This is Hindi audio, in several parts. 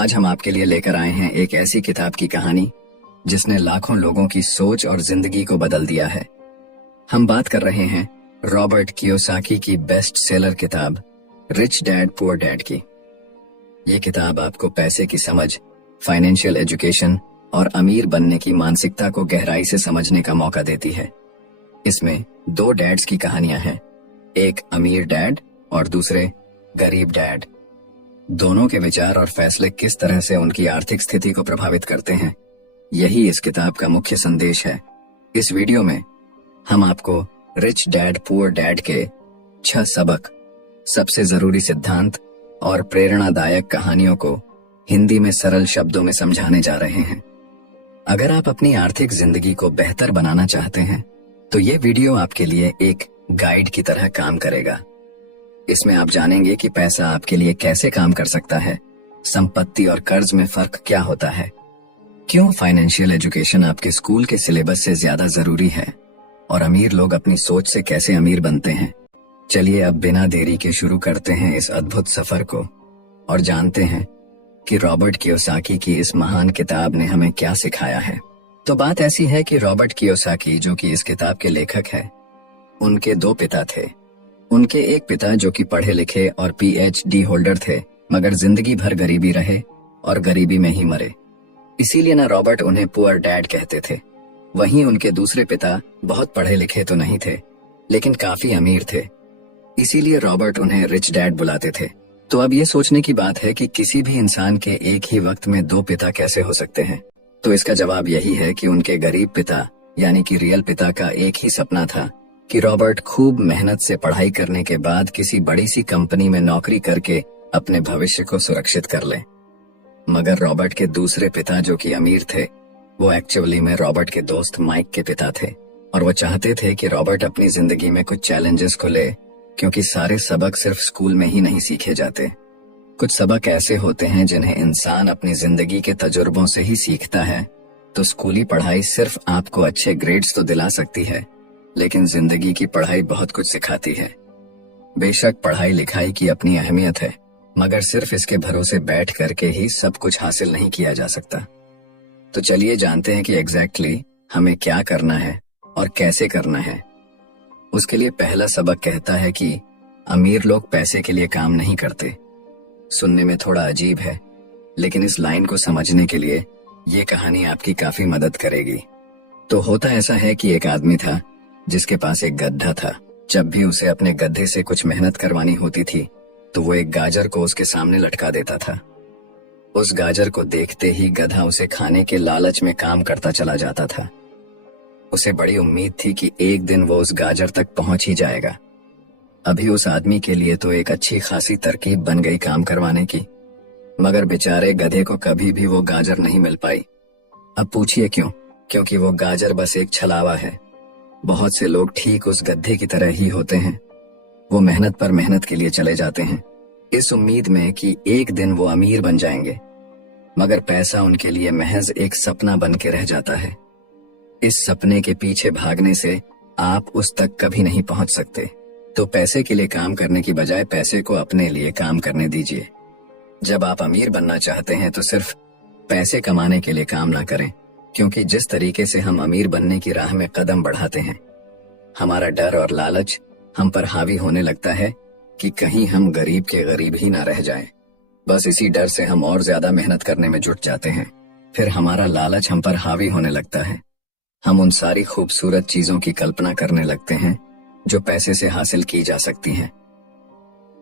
आज हम आपके लिए लेकर आए हैं एक ऐसी किताब की कहानी जिसने लाखों लोगों की सोच और जिंदगी को बदल दिया है। हम बात कर रहे हैं रॉबर्ट कियोसाकी की बेस्ट सेलर किताब रिच डैड पुअर डैड की। ये किताब आपको पैसे की समझ, फाइनेंशियल एजुकेशन और अमीर बनने की मानसिकता को गहराई से समझने का मौका देती है। इसमें दो डैड्स की कहानियां हैं, एक अमीर डैड और दूसरे गरीब डैड। दोनों के विचार और फैसले किस तरह से उनकी आर्थिक स्थिति को प्रभावित करते हैं, यही इस किताब का मुख्य संदेश है। इस वीडियो में हम आपको रिच डैड पुअर डैड के 6 सबक, सबसे जरूरी सिद्धांत और प्रेरणादायक कहानियों को हिंदी में सरल शब्दों में समझाने जा रहे हैं। अगर आप अपनी आर्थिक जिंदगी को बेहतर बनाना चाहते हैं तो ये वीडियो आपके लिए एक गाइड की तरह काम करेगा। इसमें आप जानेंगे कि पैसा आपके लिए कैसे काम कर सकता है, संपत्ति और कर्ज में फर्क क्या होता है, क्यों फाइनेंशियल एजुकेशन आपके स्कूल के सिलेबस से ज्यादा जरूरी है और अमीर लोग अपनी सोच से कैसे अमीर बनते हैं। चलिए अब बिना देरी के शुरू करते हैं इस अद्भुत सफर को और जानते हैं कि रॉबर्ट कियोसाकी की इस महान किताब ने हमें क्या सिखाया है। तो बात ऐसी है कि रॉबर्ट कियोसाकी, जो कि इस किताब के लेखक हैं, उनके 2 पिता थे। उनके एक पिता जो कि पढ़े लिखे और PhD होल्डर थे, मगर जिंदगी भर गरीबी रहे और गरीबी में ही मरे, इसीलिए ना रॉबर्ट उन्हें पुअर डैड कहते थे। वहीं उनके दूसरे पिता बहुत पढ़े लिखे तो नहीं थे, लेकिन काफी अमीर थे, इसीलिए रॉबर्ट उन्हें रिच डैड बुलाते थे। तो अब ये सोचने की बात है कि किसी भी इंसान के एक ही वक्त में 2 पिता कैसे हो सकते हैं। तो इसका जवाब यही है कि उनके गरीब पिता यानी कि रियल पिता का एक ही सपना था कि रॉबर्ट खूब मेहनत से पढ़ाई करने के बाद किसी बड़ी सी कंपनी में नौकरी करके अपने भविष्य को सुरक्षित कर ले। मगर रॉबर्ट के दूसरे पिता जो कि अमीर थे, वो एक्चुअली में रॉबर्ट के दोस्त माइक के पिता थे और वो चाहते थे कि रॉबर्ट अपनी जिंदगी में कुछ चैलेंजेस को ले, क्योंकि सारे सबक सिर्फ स्कूल में ही नहीं सीखे जाते। कुछ सबक ऐसे होते हैं जिन्हें इंसान अपनी जिंदगी के तजुर्बों से ही सीखता है। तो स्कूली पढ़ाई सिर्फ आपको अच्छे ग्रेड्स तो दिला सकती है, लेकिन जिंदगी की पढ़ाई बहुत कुछ सिखाती है। बेशक पढ़ाई लिखाई की अपनी अहमियत है, मगर सिर्फ इसके भरोसे बैठ करके ही सब कुछ हासिल नहीं किया जा सकता। तो चलिए जानते हैं कि एग्जैक्टली हमें क्या करना है और कैसे करना है। उसके लिए पहला सबक कहता है कि अमीर लोग पैसे के लिए काम नहीं करते। सुनने में थोड़ा अजीब है, लेकिन इस लाइन को समझने के लिए ये कहानी आपकी काफी मदद करेगी। तो होता ऐसा है कि एक आदमी था जिसके पास एक गधा था। जब भी उसे अपने गधे से कुछ मेहनत करवानी होती थी तो वो एक गाजर को उसके सामने लटका देता था। उस गाजर को देखते ही गधा उसे खाने के लालच में काम करता चला जाता था। उसे बड़ी उम्मीद थी कि एक दिन वो उस गाजर तक पहुंच ही जाएगा। अभी उस आदमी के लिए तो एक अच्छी खासी तरकीब बन गई काम करवाने की, मगर बेचारे गधे को कभी भी वो गाजर नहीं मिल पाई। अब पूछिए क्यों? क्योंकि वो गाजर बस एक छलावा है। बहुत से लोग ठीक उस गधे की तरह ही होते हैं। वो मेहनत पर मेहनत के लिए चले जाते हैं, इस उम्मीद में कि एक दिन वो अमीर बन जाएंगे, मगर पैसा उनके लिए महज एक सपना बन के रह जाता है। इस सपने के पीछे भागने से आप उस तक कभी नहीं पहुंच सकते। तो पैसे के लिए काम करने की बजाय पैसे को अपने लिए काम करने दीजिए। जब आप अमीर बनना चाहते हैं तो सिर्फ पैसे कमाने के लिए काम ना करें, क्योंकि जिस तरीके से हम अमीर बनने की राह में कदम बढ़ाते हैं, हमारा डर और लालच हम पर हावी होने लगता है कि कहीं हम गरीब के गरीब ही ना रह जाएं। बस इसी डर से हम और ज्यादा मेहनत करने में जुट जाते हैं। फिर हमारा लालच हम पर हावी होने लगता है। हम उन सारी खूबसूरत चीजों की कल्पना करने लगते हैं जो पैसे से हासिल की जा सकती हैं।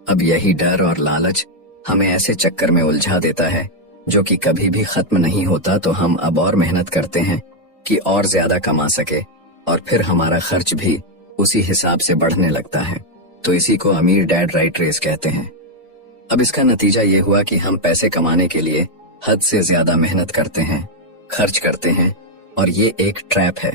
अब यही डर और लालच हमें ऐसे चक्कर में उलझा देता है जो कि कभी भी खत्म नहीं होता। तो हम अब और मेहनत करते हैं कि और ज्यादा कमा सके, और फिर हमारा खर्च भी उसी हिसाब से बढ़ने लगता है। तो इसी को अमीर डैड राइट रेस कहते हैं। अब इसका नतीजा ये हुआ कि हम पैसे कमाने के लिए हद से ज्यादा मेहनत करते हैं, खर्च करते हैं, और ये एक ट्रैप है,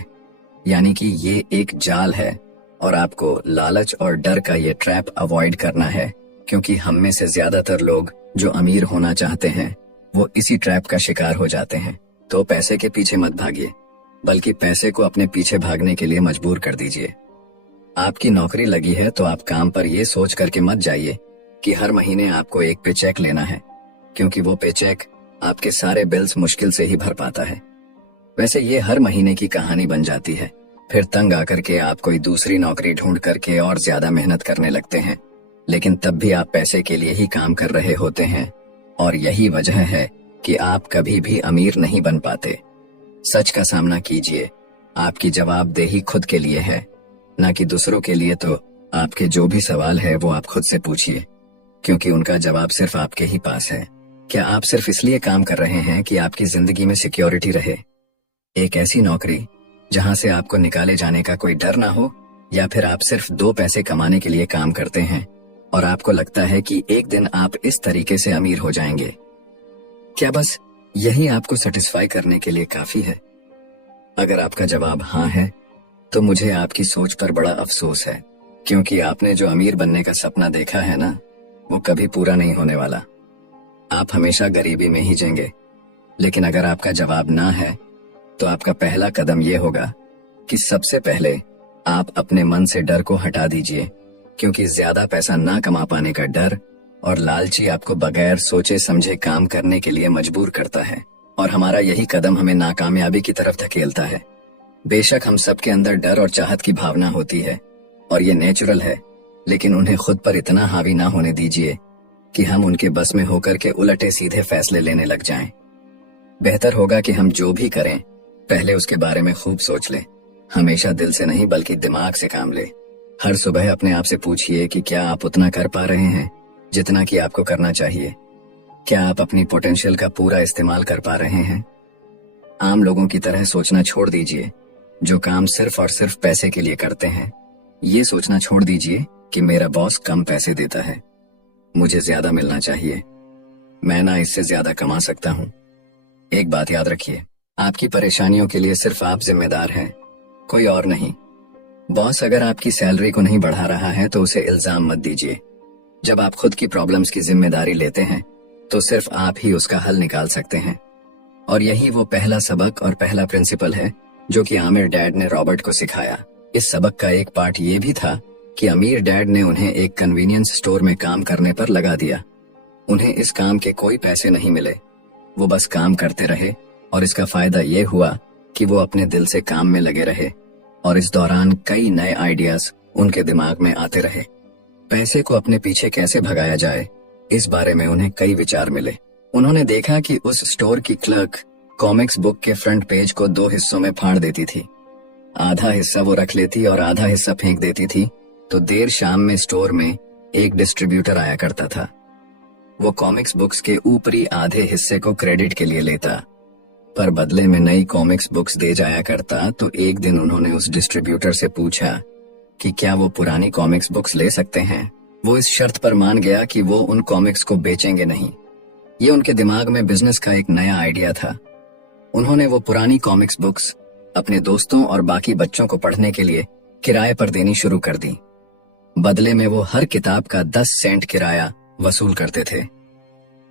यानी कि ये एक जाल है, और आपको लालच और डर का ये ट्रैप अवॉइड करना है, क्योंकि हम में से ज्यादातर लोग जो अमीर होना चाहते हैं वो इसी ट्रैप का शिकार हो जाते हैं। तो पैसे के पीछे मत भागिए, बल्कि पैसे को अपने पीछे भागने के लिए मजबूर कर दीजिए। आपकी नौकरी लगी है तो आप काम पर ये सोच करके मत जाइए कि हर महीने आपको एक पे चेक लेना है, क्योंकि वो पे चेक आपके सारे बिल्स मुश्किल से ही भर पाता है। वैसे ये हर महीने की कहानी बन जाती है। फिर तंग आकर के आप कोई दूसरी नौकरी ढूंढ करके और ज्यादा मेहनत करने लगते हैं, लेकिन तब भी आप पैसे के लिए ही काम कर रहे होते हैं, और यही वजह है कि आप कभी भी अमीर नहीं बन पाते। सच का सामना कीजिए। आपकी जवाबदेही खुद के लिए है, ना कि दूसरों के लिए। तो आपके जो भी सवाल है वो आप खुद से पूछिए, क्योंकि उनका जवाब सिर्फ आपके ही पास है। क्या आप सिर्फ इसलिए काम कर रहे हैं कि आपकी जिंदगी में सिक्योरिटी रहे? एक ऐसी नौकरी जहां से आपको निकाले जाने का कोई डर ना हो, या फिर आप सिर्फ 2 पैसे कमाने के लिए काम करते हैं और आपको लगता है कि एक दिन आप इस तरीके से अमीर हो जाएंगे? क्या बस यही आपको सेटिस्फाई करने के लिए काफी है? अगर आपका जवाब हाँ है, तो मुझे आपकी सोच पर बड़ा अफसोस है, क्योंकि आपने जो अमीर बनने का सपना देखा है ना, वो कभी पूरा नहीं होने वाला। आप हमेशा गरीबी में ही जिएंगे। लेकिन अगर आपका जवाब ना है, तो आपका पहला कदम यह होगा कि सबसे पहले आप अपने मन से डर को हटा दीजिए, क्योंकि ज्यादा पैसा ना कमा पाने का डर और लालची आपको बगैर सोचे समझे काम करने के लिए मजबूर करता है, और हमारा यही कदम हमें नाकामयाबी की तरफ धकेलता है। बेशक हम सबके अंदर डर और चाहत की भावना होती है, और ये नेचुरल है, लेकिन उन्हें खुद पर इतना हावी ना होने दीजिए कि हम उनके बस में होकर के उलटे सीधे फैसले लेने लग जाएं। बेहतर होगा कि हम जो भी करें, पहले उसके बारे में खूब सोच लें। हमेशा दिल से नहीं, बल्कि दिमाग से काम ले। हर सुबह अपने आप से पूछिए कि क्या आप उतना कर पा रहे हैं जितना कि आपको करना चाहिए? क्या आप अपनी पोटेंशियल का पूरा इस्तेमाल कर पा रहे हैं? आम लोगों की तरह सोचना छोड़ दीजिए, जो काम सिर्फ और सिर्फ पैसे के लिए करते हैं। ये सोचना छोड़ दीजिए कि मेरा बॉस कम पैसे देता है, मुझे ज्यादा मिलना चाहिए, मैं ना इससे ज्यादा कमा सकता हूँ। एक बात याद रखिए, आपकी परेशानियों के लिए सिर्फ आप जिम्मेदार हैं, कोई और नहीं। बॉस अगर आपकी सैलरी को नहीं बढ़ा रहा है तो उसे इल्जाम मत दीजिए। जब आप खुद की प्रॉब्लम्स की जिम्मेदारी लेते हैं, तो सिर्फ आप ही उसका हल निकाल सकते हैं। और यही वो पहला सबक और पहला प्रिंसिपल है जो कि आमिर डैड ने रॉबर्ट को सिखाया। इस सबक का एक पार्ट ये भी था कि अमीर डैड ने उन्हें एक कन्वीनियंस स्टोर में काम करने पर लगा दिया। उन्हें इस काम के कोई पैसे नहीं मिले, वो बस काम करते रहे, और इसका फायदा ये हुआ कि वो अपने दिल से काम में लगे रहे, और इस दौरान कई नए आइडियाज उनके दिमाग में आते रहे। पैसे को अपने पीछे कैसे भगाया जाए, इस बारे में उन्हें कई विचार मिले। उन्होंने देखा कि उस स्टोर की क्लर्क कॉमिक्स बुक के फ्रंट पेज को 2 हिस्सों में फाड़ देती थी। आधा हिस्सा वो रख लेती और आधा हिस्सा फेंक देती थी, तो देर शाम में स्टोर में एक डिस्ट्रीब्यूटर आया करता था। वो कॉमिक्स बुक्स के ऊपरी आधे हिस्से को क्रेडिट के लिए लेता, पर बदले में नई कॉमिक्स बुक्स दे जाया करता। तो एक दिन उन्होंने उस डिस्ट्रीब्यूटर से पूछा कि क्या वो पुरानी कॉमिक्स बुक्स ले सकते हैं। वो इस शर्त पर मान गया कि वो उन कॉमिक्स को बेचेंगे नहीं। ये उनके दिमाग में बिजनेस का एक नया आइडिया था। उन्होंने वो पुरानी कॉमिक्स बुक्स अपने दोस्तों और बाकी बच्चों को पढ़ने के लिए किराए पर देनी शुरू कर दी। बदले में वो हर किताब का 10 सेंट किराया वसूल करते थे।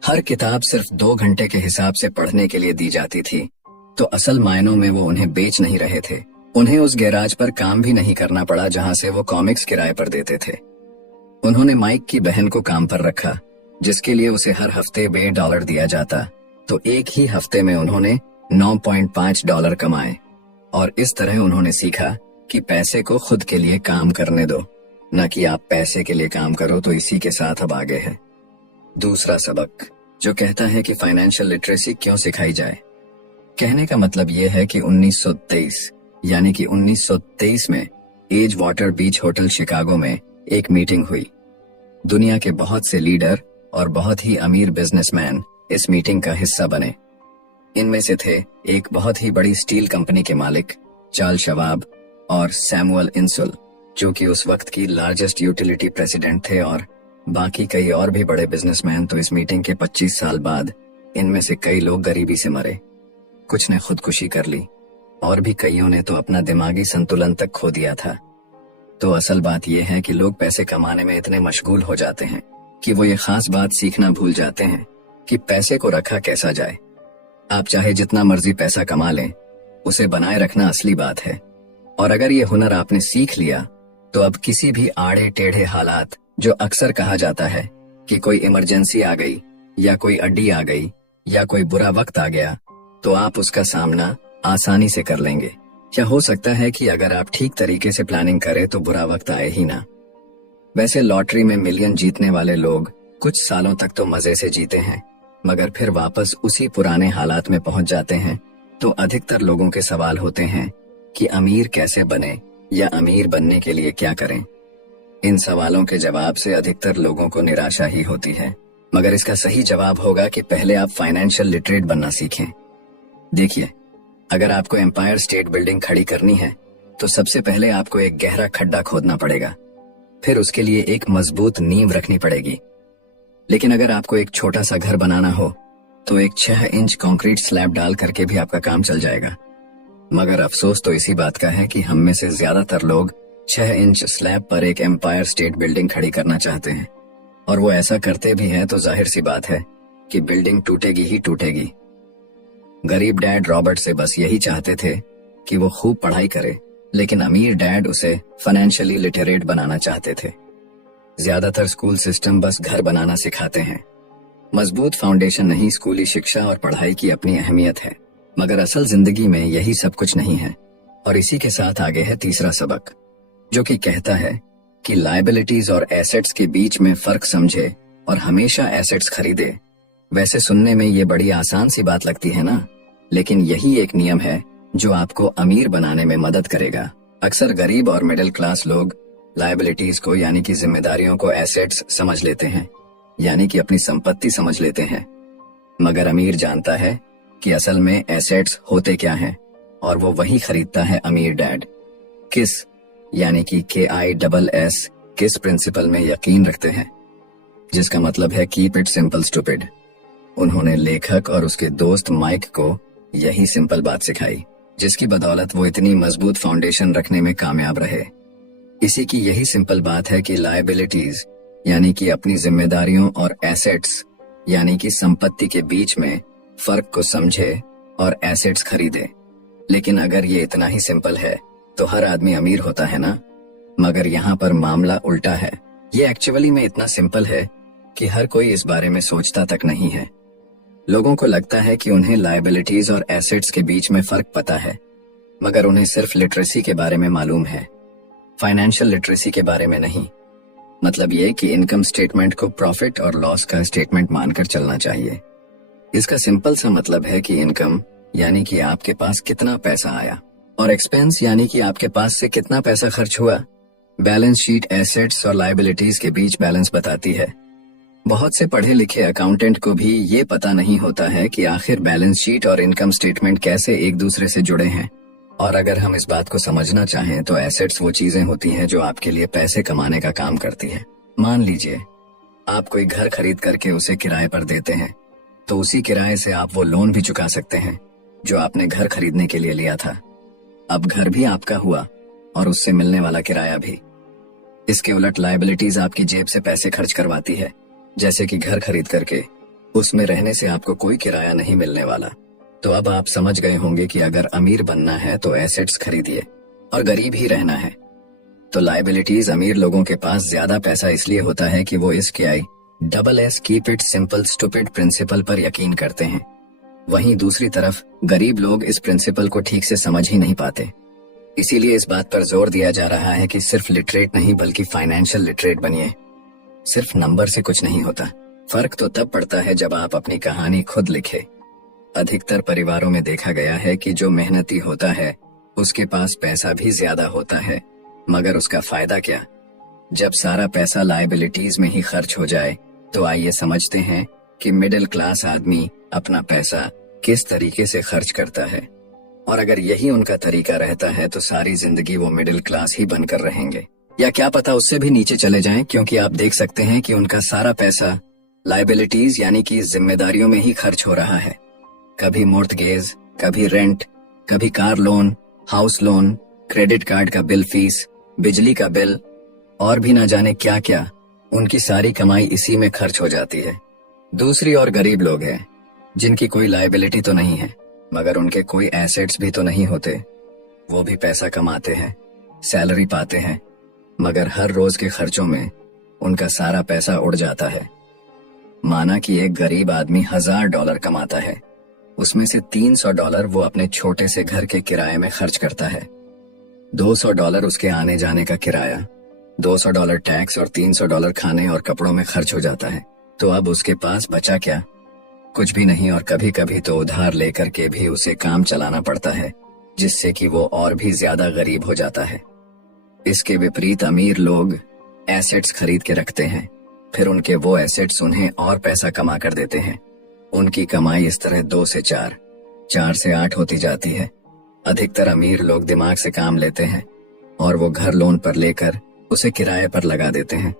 हर किताब सिर्फ 2 घंटे के हिसाब से पढ़ने के लिए दी जाती थी, तो असल मायनों में वो उन्हें बेच नहीं रहे थे। उन्हें उस गैराज पर काम भी नहीं करना पड़ा जहां से वो कॉमिक्स किराए पर देते थे। उन्होंने माइक की बहन को काम पर रखा, जिसके लिए उसे हर हफ्ते $2 दिया जाता। तो एक ही हफ्ते में उन्होंने $9.5 कमाए, और इस तरह उन्होंने सीखा कि पैसे को खुद के लिए काम करने दो, न कि आप पैसे के लिए काम करो। तो इसी के साथ अब आगे है दूसरा सबक, जो कहता है कि फाइनेंशियल लिटरेसी क्यों सिखाई जाए। कहने का मतलब यह है कि 1923 में एज वाटर बीच होटल शिकागो में एक मीटिंग हुई। दुनिया के बहुत से लीडर और बहुत ही अमीर बिजनेसमैन इस मीटिंग का हिस्सा बने। इनमें से थे एक बहुत ही बड़ी स्टील कंपनी के मालिक चार्ल्स शवाब और सैमुअल इंसुल, जो कि उस वक्त की लार्जेस्ट यूटिलिटी प्रेसिडेंट थे, और बाकी कई और भी बड़े बिजनेसमैन। तो इस मीटिंग के 25 साल बाद इनमें से कई लोग गरीबी से मरे, कुछ ने खुदकुशी कर ली, और भी कईयों ने तो अपना दिमागी संतुलन तक खो दिया था। तो असल बात यह है कि लोग पैसे कमाने में इतने मशगूल हो जाते हैं कि वो ये खास बात सीखना भूल जाते हैं कि पैसे को रखा कैसा जाए। आप चाहे जितना मर्जी पैसा कमा लें, उसे बनाए रखना असली बात है। और अगर ये हुनर आपने सीख लिया, तो अब किसी भी आड़े टेढ़े हालात, जो अक्सर कहा जाता है कि कोई इमरजेंसी आ गई या कोई अड्डी आ गई या कोई बुरा वक्त आ गया तो आप उसका सामना आसानी से कर लेंगे। या हो सकता है कि अगर आप ठीक तरीके से प्लानिंग करें तो बुरा वक्त आए ही ना। वैसे लॉटरी में मिलियन जीतने वाले लोग कुछ सालों तक तो मजे से जीते हैं, मगर फिर वापस उसी पुराने हालात में पहुंच जाते हैं। तो अधिकतर लोगों के सवाल होते हैं कि अमीर कैसे बने या अमीर बनने के लिए क्या करें। इन सवालों के जवाब से अधिकतर लोगों को निराशा ही होती है, मगर इसका सही जवाब होगा कि पहले आप फाइनेंशियल लिटरेट बनना सीखें। देखिए, अगर आपको एम्पायर स्टेट बिल्डिंग खड़ी करनी है तो सबसे पहले आपको एक गहरा खड्डा खोदना पड़ेगा, फिर उसके लिए एक मजबूत नींव रखनी पड़ेगी। लेकिन अगर आपको एक छोटा सा घर बनाना हो तो एक 6 इंच कंक्रीट स्लैब डाल करके भी आपका काम चल जाएगा। मगर अफसोस तो इसी बात का है कि हम में से ज्यादातर लोग 6 इंच स्लैब पर एक एम्पायर स्टेट बिल्डिंग खड़ी करना चाहते हैं, और वो ऐसा करते भी हैं तो जाहिर सी बात है कि बिल्डिंग टूटेगी ही टूटेगी। गरीब डैड रॉबर्ट से बस यही चाहते थे कि वो खूब पढ़ाई करे, लेकिन अमीर डैड उसे फाइनेंशियली लिटरेट बनाना चाहते थे। ज्यादातर स्कूल सिस्टम बस घर बनाना सिखाते हैं, मजबूत फाउंडेशन नहीं। स्कूली शिक्षा और पढ़ाई की अपनी अहमियत है, मगर असल जिंदगी में यही सब कुछ नहीं है। और इसी के साथ आगे है तीसरा सबक, जो कि कहता है कि लायबिलिटीज और एसेट्स के बीच में फर्क समझे और हमेशा एसेट्स खरीदे। वैसे सुनने में ये बड़ी आसान सी बात लगती है ना, लेकिन यही एक नियम है जो आपको अमीर बनाने में मदद करेगा। अक्सर गरीब और मिडिल क्लास लोग लायबिलिटीज को यानी कि जिम्मेदारियों को एसेट्स समझ लेते हैं, यानी कि अपनी संपत्ति समझ लेते हैं। मगर अमीर जानता है कि असल में एसेट्स होते क्या हैं, और वो वही खरीदता है अमीर डैड। किस यानी कि KISS किस प्रिंसिपल में यकीन रखते हैं, जिसका मतलब है कीप इट सिंपल स्टूपिड। उन्होंने लेखक और उसके दोस्त माइक को यही सिंपल बात सिखाई, जिसकी बदौलत वो इतनी मजबूत फाउंडेशन रखने में कामयाब रहे। इसी की यही सिंपल बात है कि लायबिलिटीज यानी कि अपनी जिम्मेदारियों और एसेट्स यानी कि संपत्ति के बीच में फर्क को समझे और एसेट्स खरीदे। लेकिन अगर ये इतना ही सिंपल है तो हर आदमी अमीर होता है ना। मगर यहाँ पर मामला उल्टा है। ये एक्चुअली में इतना सिंपल है कि हर कोई इस बारे में सोचता तक नहीं है। लोगों को लगता है कि उन्हें लायबिलिटीज और एसेट्स के बीच में फर्क पता है, मगर उन्हें सिर्फ लिटरेसी के बारे में मालूम है, फाइनेंशियल लिटरेसी के बारे में नहीं। मतलब ये कि इनकम स्टेटमेंट को प्रॉफिट और लॉस का स्टेटमेंट मानकर चलना चाहिए। इसका सिंपल सा मतलब है कि इनकम यानी कि आपके पास कितना पैसा आया, और एक्सपेंस यानी कि आपके पास से कितना पैसा खर्च हुआ। बैलेंस शीट एसेट्स और लायबिलिटीज के बीच बैलेंस बताती है। बहुत से पढ़े लिखे अकाउंटेंट को भी ये पता नहीं होता है कि आखिर बैलेंस शीट और इनकम स्टेटमेंट कैसे एक दूसरे से जुड़े हैं। और अगर हम इस बात को समझना चाहें तो एसेट्स वो चीजें होती हैं जो आपके लिए पैसे कमाने का काम करती है। मान लीजिए आप कोई घर खरीद करके उसे किराए पर देते हैं, तो उसी किराए से आप वो लोन भी चुका सकते हैं जो आपने घर खरीदने के लिए लिया था। अब घर भी आपका हुआ और उससे मिलने वाला किराया भी। इसके उलट लायबिलिटीज आपकी जेब से पैसे खर्च करवाती है, जैसे कि घर खरीद करके उसमें रहने से आपको कोई किराया नहीं मिलने वाला। तो अब आप समझ गए होंगे कि अगर अमीर बनना है तो एसेट्स खरीदिए, और गरीब ही रहना है तो लायबिलिटीज। अमीर लोगों के पास ज्यादा पैसा इसलिए होता है कि वो इस KISS keep it simple stupid principle पर यकीन करते हैं। वहीं दूसरी तरफ गरीब लोग इस प्रिंसिपल को ठीक से समझ ही नहीं पाते। इसीलिए इस बात पर जोर दिया जा रहा है कि सिर्फ लिटरेट नहीं बल्कि फाइनेंशियल लिटरेट बनिए। सिर्फ नंबर से कुछ नहीं होता। फर्क तो तब पड़ता है जब आप अपनी कहानी खुद लिखे। अधिकतर परिवारों में देखा गया है कि जो मेहनती होता है उसके पास पैसा भी ज्यादा होता है, मगर उसका फायदा क्या। जब सारा पैसा लायबिलिटीज में ही खर्च हो जाए तो आइए समझते हैं कि मिडिल क्लास आदमी अपना पैसा किस तरीके से खर्च करता है। और अगर यही उनका तरीका रहता है तो सारी जिंदगी वो मिडिल क्लास ही बनकर रहेंगे, या क्या पता उससे भी नीचे चले जाएं, क्योंकि आप देख सकते हैं कि उनका सारा पैसा लायबिलिटीज यानी कि जिम्मेदारियों में ही खर्च हो रहा है। कभी मोर्टगेज, कभी रेंट, कभी car loan, house loan, credit card का बिल फीस, बिजली का बिल और भी ना जाने क्या क्या। उनकी सारी कमाई इसी में खर्च हो जाती है। दूसरी ओर गरीब लोग हैं जिनकी कोई लायबिलिटी तो नहीं है, मगर उनके कोई एसेट्स भी तो नहीं होते। वो भी पैसा कमाते हैं, सैलरी पाते हैं, मगर हर रोज के खर्चों में उनका सारा पैसा उड़ जाता है। माना कि एक गरीब आदमी $1000 कमाता है, उसमें से $300 वो अपने छोटे से घर के किराए में खर्च करता है, $200 उसके आने जाने का किराया, $200 टैक्स और $300 खाने और कपड़ों में खर्च हो जाता है। तो अब उसके पास बचा क्या? कुछ भी नहीं, और कभी कभी तो उधार लेकर के भी उसे काम चलाना पड़ता है, जिससे कि वो और भी ज्यादा गरीब हो जाता है। इसके विपरीत अमीर लोग एसेट्स खरीद के रखते हैं, फिर उनके वो एसेट्स उन्हें और पैसा कमा कर देते हैं। उनकी कमाई इस तरह 2 से 4, 4 से 8 होती जाती है। अधिकतर अमीर लोग दिमाग से काम लेते हैं और वो घर लोन पर लेकर उसे किराए पर लगा देते हैं।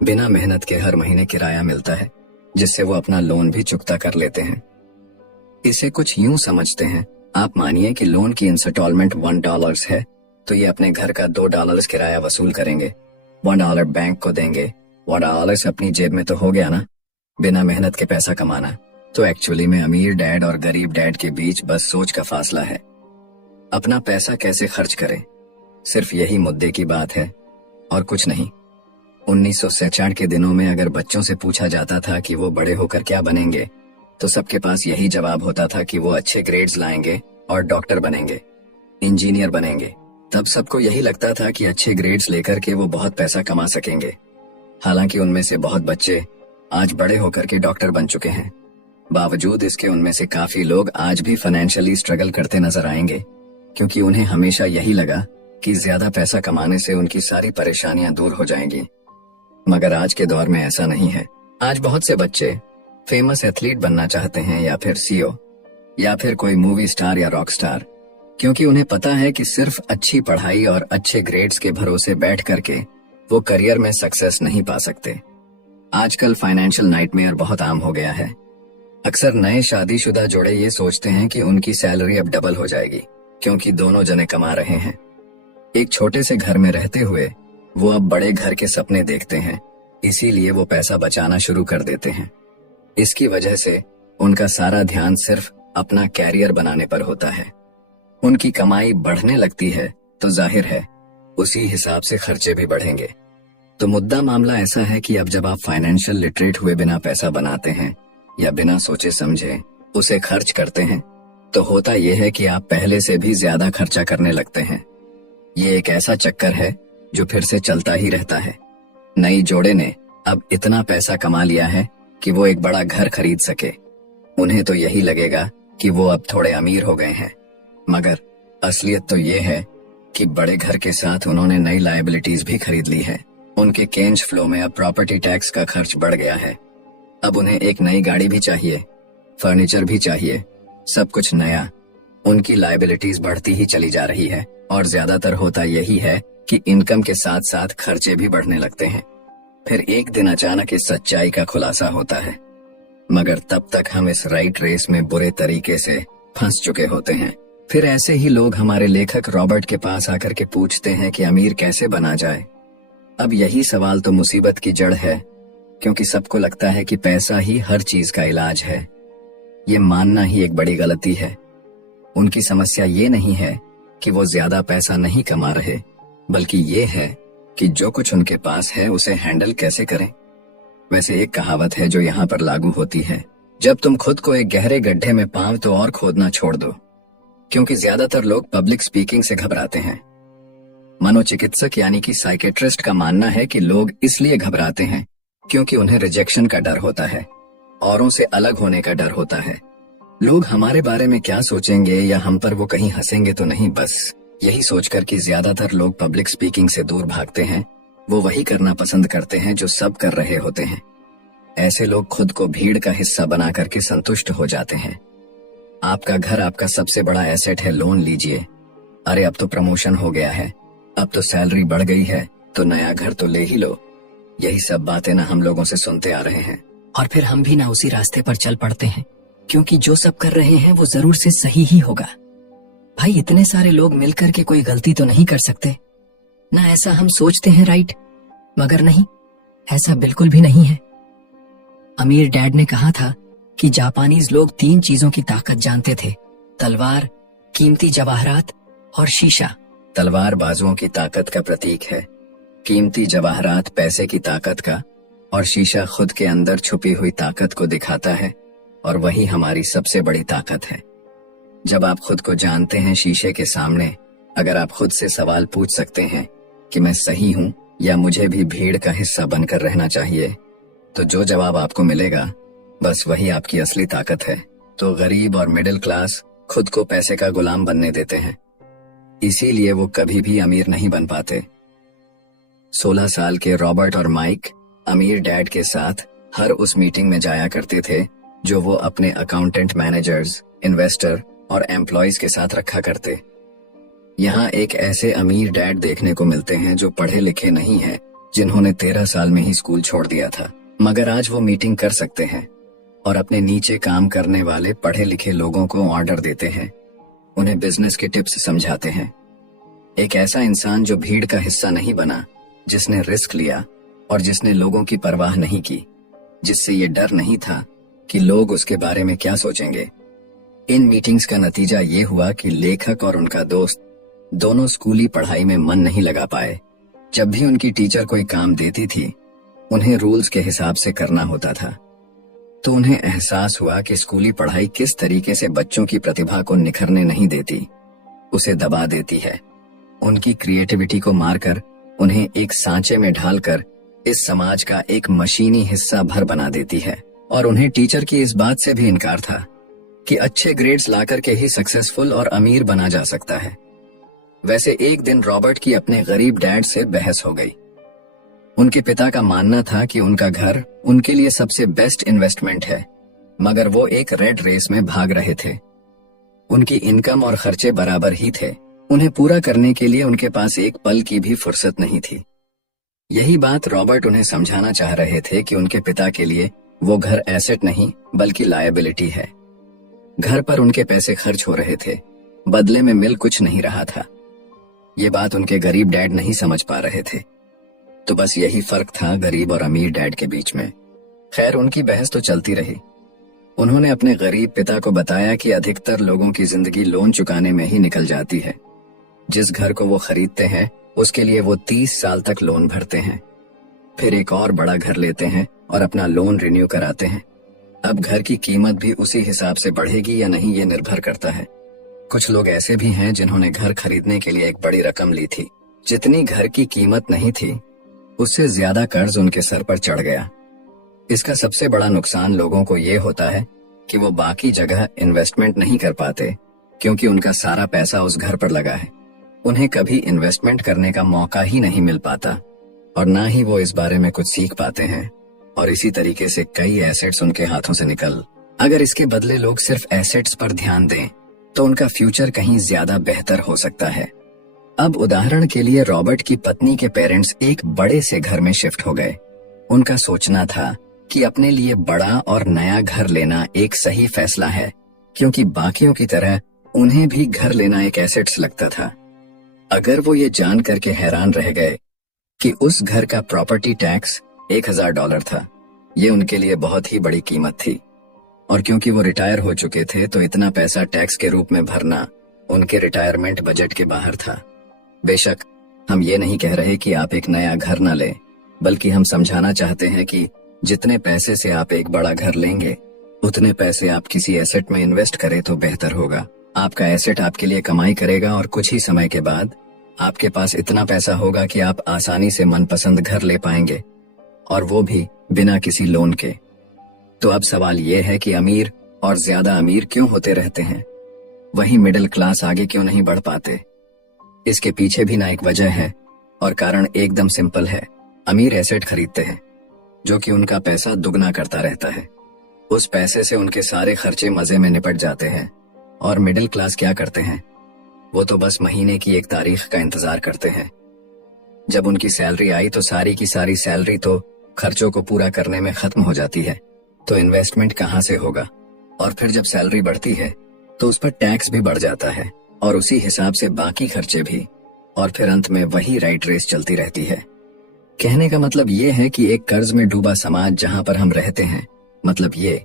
बिना मेहनत के हर महीने किराया मिलता है, जिससे वो अपना लोन भी चुकता कर लेते हैं। इसे कुछ यूं समझते हैं, आप मानिए कि लोन की इंस्टॉलमेंट $1 है, तो ये अपने घर का $2 किराया वसूल करेंगे, $1 बैंक को देंगे, $1 अपनी जेब में तो हो गया ना, बिना मेहनत के पैसा कमाना। तो एक्चुअली में अमीर डैड और गरीब डैड के बीच बस सोच का फासला है। अपना पैसा कैसे खर्च करें, सिर्फ यही मुद्दे की बात है और कुछ नहीं। 1966 के दिनों में अगर बच्चों से पूछा जाता था कि वो बड़े होकर क्या बनेंगे, तो सबके पास यही जवाब होता था कि वो अच्छे ग्रेड्स लाएंगे और डॉक्टर बनेंगे, इंजीनियर बनेंगे। तब सबको यही लगता था कि अच्छे ग्रेड्स लेकर के वो बहुत पैसा कमा सकेंगे। हालांकि उनमें से बहुत बच्चे आज बड़े होकर के डॉक्टर बन चुके हैं। बावजूद इसके उनमें से काफी लोग आज भी फाइनेंशियली स्ट्रगल करते नजर आएंगे, क्योंकि उन्हें हमेशा यही लगा कि ज्यादा पैसा कमाने से उनकी सारी परेशानियां दूर हो जाएंगी। मगर आज के दौर में ऐसा नहीं है। आज बहुत से बच्चे फेमस एथलीट बनना चाहते हैं, या फिर सीईओ, या फिर कोई मूवी स्टार या रॉक स्टार, क्योंकि उन्हें पता है कि सिर्फ अच्छी पढ़ाई और अच्छे ग्रेड्स के भरोसे बैठ करके वो करियर में सक्सेस नहीं पा सकते। आजकल फाइनेंशियल नाइटमेयर बहुत आम हो गया है। अक्सर नए शादीशुदा जोड़े ये सोचते हैं कि उनकी सैलरी अब डबल हो जाएगी, क्योंकि दोनों जने कमा रहे हैं। एक छोटे से घर में रहते हुए वो अब बड़े घर के सपने देखते हैं, इसीलिए वो पैसा बचाना शुरू कर देते हैं। इसकी वजह से उनका सारा ध्यान सिर्फ अपना कैरियर बनाने पर होता है। उनकी कमाई बढ़ने लगती है तो जाहिर है उसी हिसाब से खर्चे भी बढ़ेंगे। तो मुद्दा मामला ऐसा है कि अब जब आप फाइनेंशियल लिटरेट हुए बिना पैसा बनाते हैं या बिना सोचे समझे उसे खर्च करते हैं, तो होता यह है कि आप पहले से भी ज्यादा खर्चा करने लगते हैं। ये एक ऐसा चक्कर है जो फिर से चलता ही रहता है। नई जोड़े ने अब इतना पैसा कमा लिया है कि वो एक बड़ा घर खरीद सके। उन्हें तो यही लगेगा कि वो अब थोड़े अमीर हो गए हैं, मगर असलियत तो ये है कि बड़े घर के साथ उन्होंने नई लायबिलिटीज भी खरीद ली है। उनके कैश फ्लो में अब प्रॉपर्टी टैक्स का खर्च बढ़ गया है। अब उन्हें एक नई गाड़ी भी चाहिए, फर्नीचर भी चाहिए, सब कुछ नया। उनकी लायबिलिटीज बढ़ती ही चली जा रही है, और ज्यादातर होता यही है कि इनकम के साथ साथ खर्चे भी बढ़ने लगते हैं। फिर एक दिन अचानक इस सच्चाई का खुलासा होता है, मगर तब तक हम इस राइट रेस में बुरे तरीके से फंस चुके होते हैं। फिर ऐसे ही लोग हमारे लेखक रॉबर्ट के पास आकर के पूछते हैं कि अमीर कैसे बना जाए। अब यही सवाल तो मुसीबत की जड़ है, क्योंकि सबको लगता है कि पैसा ही हर चीज का इलाज है। ये मानना ही एक बड़ी गलती है। उनकी समस्या ये नहीं है कि वो ज्यादा पैसा नहीं कमा रहे, बल्कि ये है कि जो कुछ उनके पास है उसे हैंडल कैसे करें। वैसे एक कहावत है जो यहाँ पर लागू होती है, जब तुम खुद को एक गहरे गड्ढे में पाओ तो और खोदना छोड़ दो। क्योंकि ज्यादातर लोग पब्लिक स्पीकिंग से घबराते हैं। मनोचिकित्सक यानी कि साइकेट्रिस्ट का मानना है कि लोग इसलिए घबराते हैं क्योंकि उन्हें रिजेक्शन का डर होता है, औरों से अलग होने का डर होता है। लोग हमारे बारे में क्या सोचेंगे या हम पर वो कहीं हंसेंगे तो नहीं, बस यही सोचकर कि ज्यादातर लोग पब्लिक स्पीकिंग से दूर भागते हैं। वो वही करना पसंद करते हैं जो सब कर रहे होते हैं। ऐसे लोग खुद को भीड़ का हिस्सा बना करके संतुष्ट हो जाते हैं। आपका घर आपका सबसे बड़ा एसेट है, लोन लीजिए। अरे अब तो प्रमोशन हो गया है, अब तो सैलरी बढ़ गई है, तो नया घर तो ले ही लो। यही सब बातें ना हम लोगों से सुनते आ रहे हैं, और फिर हम भी ना उसी रास्ते पर चल पड़ते हैं, क्योंकि जो सब कर रहे हैं वो जरूर से सही ही होगा। भाई इतने सारे लोग मिलकर के कोई गलती तो नहीं कर सकते ना, ऐसा हम सोचते हैं, राइट? मगर नहीं, ऐसा बिल्कुल भी नहीं है। अमीर डैड ने कहा था कि जापानीज लोग 3 चीजों की ताकत जानते थे, तलवार, कीमती जवाहरात और शीशा। तलवार बाजुओं की ताकत का प्रतीक है, कीमती जवाहरात पैसे की ताकत का, और शीशा खुद के अंदर छुपी हुई ताकत को दिखाता है, और वही हमारी सबसे बड़ी ताकत है। जब आप खुद को जानते हैं शीशे के सामने, अगर आप खुद से सवाल पूछ सकते हैं कि मैं सही हूं या मुझे भी भीड़ का हिस्सा बनकर रहना चाहिए, तो जो जवाब आपको मिलेगा बस वही आपकी असली ताकत है। तो गरीब और मिडिल क्लास खुद को पैसे का गुलाम बनने देते हैं, इसीलिए वो कभी भी अमीर नहीं बन पाते। 16 साल के रॉबर्ट और माइक अमीर डैड के साथ हर उस मीटिंग में जाया करते थे जो वो अपने अकाउंटेंट, मैनेजर्स, इन्वेस्टर और एम्प्लॉयज के साथ रखा करते। यहाँ एक ऐसे अमीर डैड देखने को मिलते हैं जो पढ़े लिखे नहीं हैं, जिन्होंने 13 साल में ही स्कूल छोड़ दिया था, मगर आज वो मीटिंग कर सकते हैं और अपने नीचे काम करने वाले पढ़े लिखे लोगों को ऑर्डर देते हैं, उन्हें बिजनेस के टिप्स समझाते हैं। एक ऐसा इंसान जो भीड़ का हिस्सा नहीं बना, जिसने रिस्क लिया और जिसने लोगों की परवाह नहीं की, जिससे ये डर नहीं था कि लोग उसके बारे में क्या सोचेंगे। इन मीटिंग्स का नतीजा ये हुआ कि लेखक और उनका दोस्त दोनों स्कूली पढ़ाई में मन नहीं लगा पाए। जब भी उनकी टीचर कोई काम देती थी, उन्हें रूल्स के हिसाब से करना होता था, तो उन्हें एहसास हुआ कि स्कूली पढ़ाई किस तरीके से बच्चों की प्रतिभा को निखरने नहीं देती, उसे दबा देती है। उनकी क्रिएटिविटी को मारकर उन्हें एक सांचे में ढालकर इस समाज का एक मशीनी हिस्सा भर बना देती है। और उन्हें टीचर की इस बात से भी इनकार था कि अच्छे ग्रेड्स लाकर के ही सक्सेसफुल और अमीर बना जा सकता है। वैसे एक दिन रॉबर्ट की अपने गरीब डैड से बहस हो गई। उनके पिता का मानना था कि उनका घर उनके लिए सबसे बेस्ट इन्वेस्टमेंट है, मगर वो एक रेड रेस में भाग रहे थे। उनकी इनकम और खर्चे बराबर ही थे, उन्हें पूरा करने के लिए उनके पास एक पल की भी फुर्सत नहीं थी। यही बात रॉबर्ट उन्हें समझाना चाह रहे थे कि उनके पिता के लिए वो घर एसेट नहीं बल्कि लायबिलिटी है। घर पर उनके पैसे खर्च हो रहे थे, बदले में मिल कुछ नहीं रहा था। ये बात उनके गरीब डैड नहीं समझ पा रहे थे। तो बस यही फर्क था गरीब और अमीर डैड के बीच में। खैर, उनकी बहस तो चलती रही। उन्होंने अपने गरीब पिता को बताया कि अधिकतर लोगों की जिंदगी लोन चुकाने में ही निकल जाती है। जिस घर को वो खरीदते हैं उसके लिए वो 30 साल तक लोन भरते हैं, फिर एक और बड़ा घर लेते हैं और अपना लोन रिन्यू कराते हैं। अब घर की कीमत भी उसी हिसाब से बढ़ेगी या नहीं, ये निर्भर करता है। कुछ लोग ऐसे भी हैं जिन्होंने घर खरीदने के लिए एक बड़ी रकम ली थी। जितनी घर की कीमत नहीं थी, उससे ज्यादा कर्ज उनके सर पर चढ़ गया। इसका सबसे बड़ा नुकसान लोगों को ये होता है कि वो बाकी जगह इन्वेस्टमेंट नहीं कर पाते, क्योंकि उनका सारा पैसा उस घर पर लगा है। उन्हें कभी इन्वेस्टमेंट करने का मौका ही नहीं मिल पाता और ना ही वो इस बारे में कुछ सीख पाते हैं, और इसी तरीके से कई एसेट्स उनके हाथों से निकल। अगर इसके बदले लोग सिर्फ एसेट्स पर ध्यान दें तो उनका फ्यूचर कहीं ज्यादा बेहतर हो सकता है। अब उदाहरण के लिए रॉबर्ट की पत्नी के पेरेंट्स एक बड़े से घर में शिफ्ट हो गए। उनका सोचना था कि अपने लिए बड़ा और नया घर लेना एक सही फैसला है, क्योंकि बाकियों की तरह उन्हें भी घर लेना एक एसेट्स लगता था। अगर वो ये जान करके हैरान रह गए कि उस घर का प्रॉपर्टी टैक्स $1000 था, ये उनके लिए बहुत ही बड़ी कीमत थी। और क्योंकि वो रिटायर हो चुके थे, तो इतना पैसा टैक्स के रूप में भरना उनके रिटायरमेंट बजट के बाहर था। बेशक हम ये नहीं कह रहे कि आप एक नया घर न लें, बल्कि हम समझाना चाहते हैं कि जितने पैसे से आप एक बड़ा घर लेंगे, उतने पैसे आप किसी एसेट में इन्वेस्ट करें तो बेहतर होगा। आपका एसेट आपके लिए कमाई करेगा और कुछ ही समय के बाद आपके पास इतना पैसा होगा कि आप आसानी से मनपसंद घर ले पाएंगे, और वो भी बिना किसी लोन के। तो अब सवाल ये है कि अमीर और ज्यादा अमीर क्यों होते रहते हैं, वहीं मिडिल क्लास आगे क्यों नहीं बढ़ पाते? इसके पीछे भी ना एक वजह है, और कारण एकदम सिंपल है। अमीर एसेट खरीदते हैं जो कि उनका पैसा दुगना करता रहता है। उस पैसे से उनके सारे खर्चे मजे में निपट जाते हैं। और मिडिल क्लास क्या करते हैं? वो तो बस महीने की एक तारीख का इंतजार करते हैं। जब उनकी सैलरी आई तो सारी की सारी सैलरी तो खर्चों को पूरा करने में खत्म हो जाती है, तो इन्वेस्टमेंट कहाँ से होगा? और फिर जब सैलरी बढ़ती है तो उस पर टैक्स भी बढ़ जाता है, और उसी हिसाब से बाकी खर्चे भी, और फिर अंत में वही राइट रेस चलती रहती है। कहने का मतलब ये है कि एक कर्ज में डूबा समाज जहां पर हम रहते हैं, मतलब ये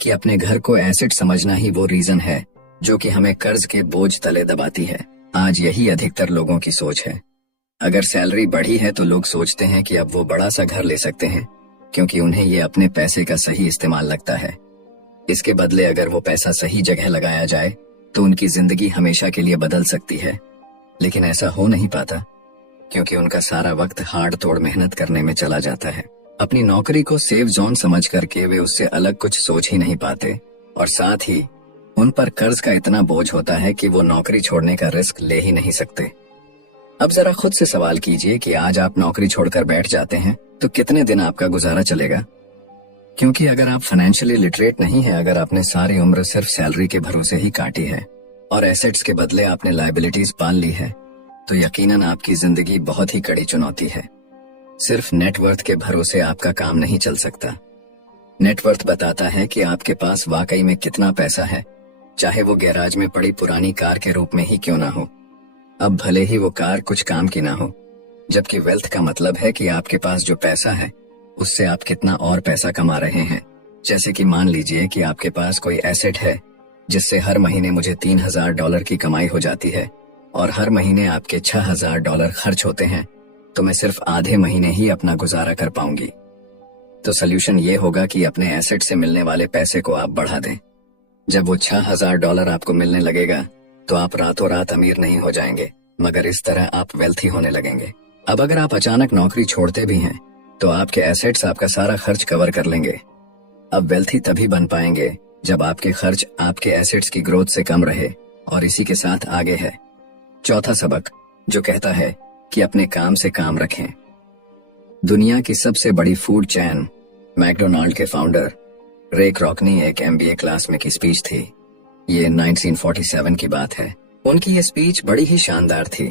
कि अपने घर को एसेट समझना ही वो रीजन है जो कि हमें कर्ज के बोझ तले दबाती है। आज यही अधिकतर लोगों की सोच है। अगर सैलरी बढ़ी है तो लोग सोचते हैं कि अब वो बड़ा सा घर ले सकते हैं, क्योंकि उन्हें ये अपने पैसे का सही इस्तेमाल लगता है। इसके बदले अगर वो पैसा सही जगह लगाया जाए तो उनकी जिंदगी हमेशा के लिए बदल सकती है। लेकिन ऐसा हो नहीं पाता क्योंकि उनका सारा वक्त हाड़ तोड़ मेहनत करने में चला जाता है। अपनी नौकरी को सेफ जोन समझ करके वे उससे अलग कुछ सोच ही नहीं पाते और साथ ही उन पर कर्ज का इतना बोझ होता है कि वो नौकरी छोड़ने का रिस्क ले ही नहीं सकते। अब जरा खुद से सवाल कीजिए कि आज आप नौकरी छोड़कर बैठ जाते हैं तो कितने दिन आपका गुजारा चलेगा। क्योंकि अगर आप फाइनेंशियली लिटरेट नहीं है, अगर आपने सारी उम्र सिर्फ सैलरी के भरोसे ही काटी है और एसेट्स के बदले आपने लायबिलिटीज पाल ली है, तो यकीनन आपकी जिंदगी बहुत ही कड़ी चुनौती है। सिर्फ नेटवर्थ के भरोसे आपका काम नहीं चल सकता। नेटवर्थ बताता है कि आपके पास वाकई में कितना पैसा है, चाहे वो गैराज में पड़ी पुरानी कार के रूप में ही क्यों ना हो। अब भले ही वो कार कुछ काम की ना हो, जबकि वेल्थ का मतलब है कि आपके पास जो पैसा है उससे आप कितना और पैसा कमा रहे हैं। जैसे कि मान लीजिए कि आपके पास कोई एसेट है जिससे हर महीने मुझे $3000 की कमाई हो जाती है और हर महीने आपके $6000 खर्च होते हैं, तो मैं सिर्फ आधे महीने ही अपना गुजारा कर पाऊंगी। तो सोल्यूशन ये होगा कि अपने एसेट से मिलने वाले पैसे को आप बढ़ा दें। जब वो $6000 आपको मिलने लगेगा तो आप रातों रात अमीर नहीं हो जाएंगे, मगर इस तरह आप वेल्थी होने लगेंगे। अब अगर आप अचानक नौकरी छोड़ते भी हैं तो आपके एसेट्स आपका सारा खर्च कवर कर लेंगे। अब वेल्थी तभी बन पाएंगे जब आपके खर्च आपके एसेट्स की ग्रोथ से कम रहे। और इसी के साथ आगे है चौथा सबक, जो कहता है कि अपने काम से काम रखें। दुनिया की सबसे बड़ी फूड चेन मैकडोनाल्ड के फाउंडर रे क्रॉकनी एक MBA क्लास में की स्पीच थी। ये 1947 की बात है। उनकी ये स्पीच बड़ी ही शानदार थी।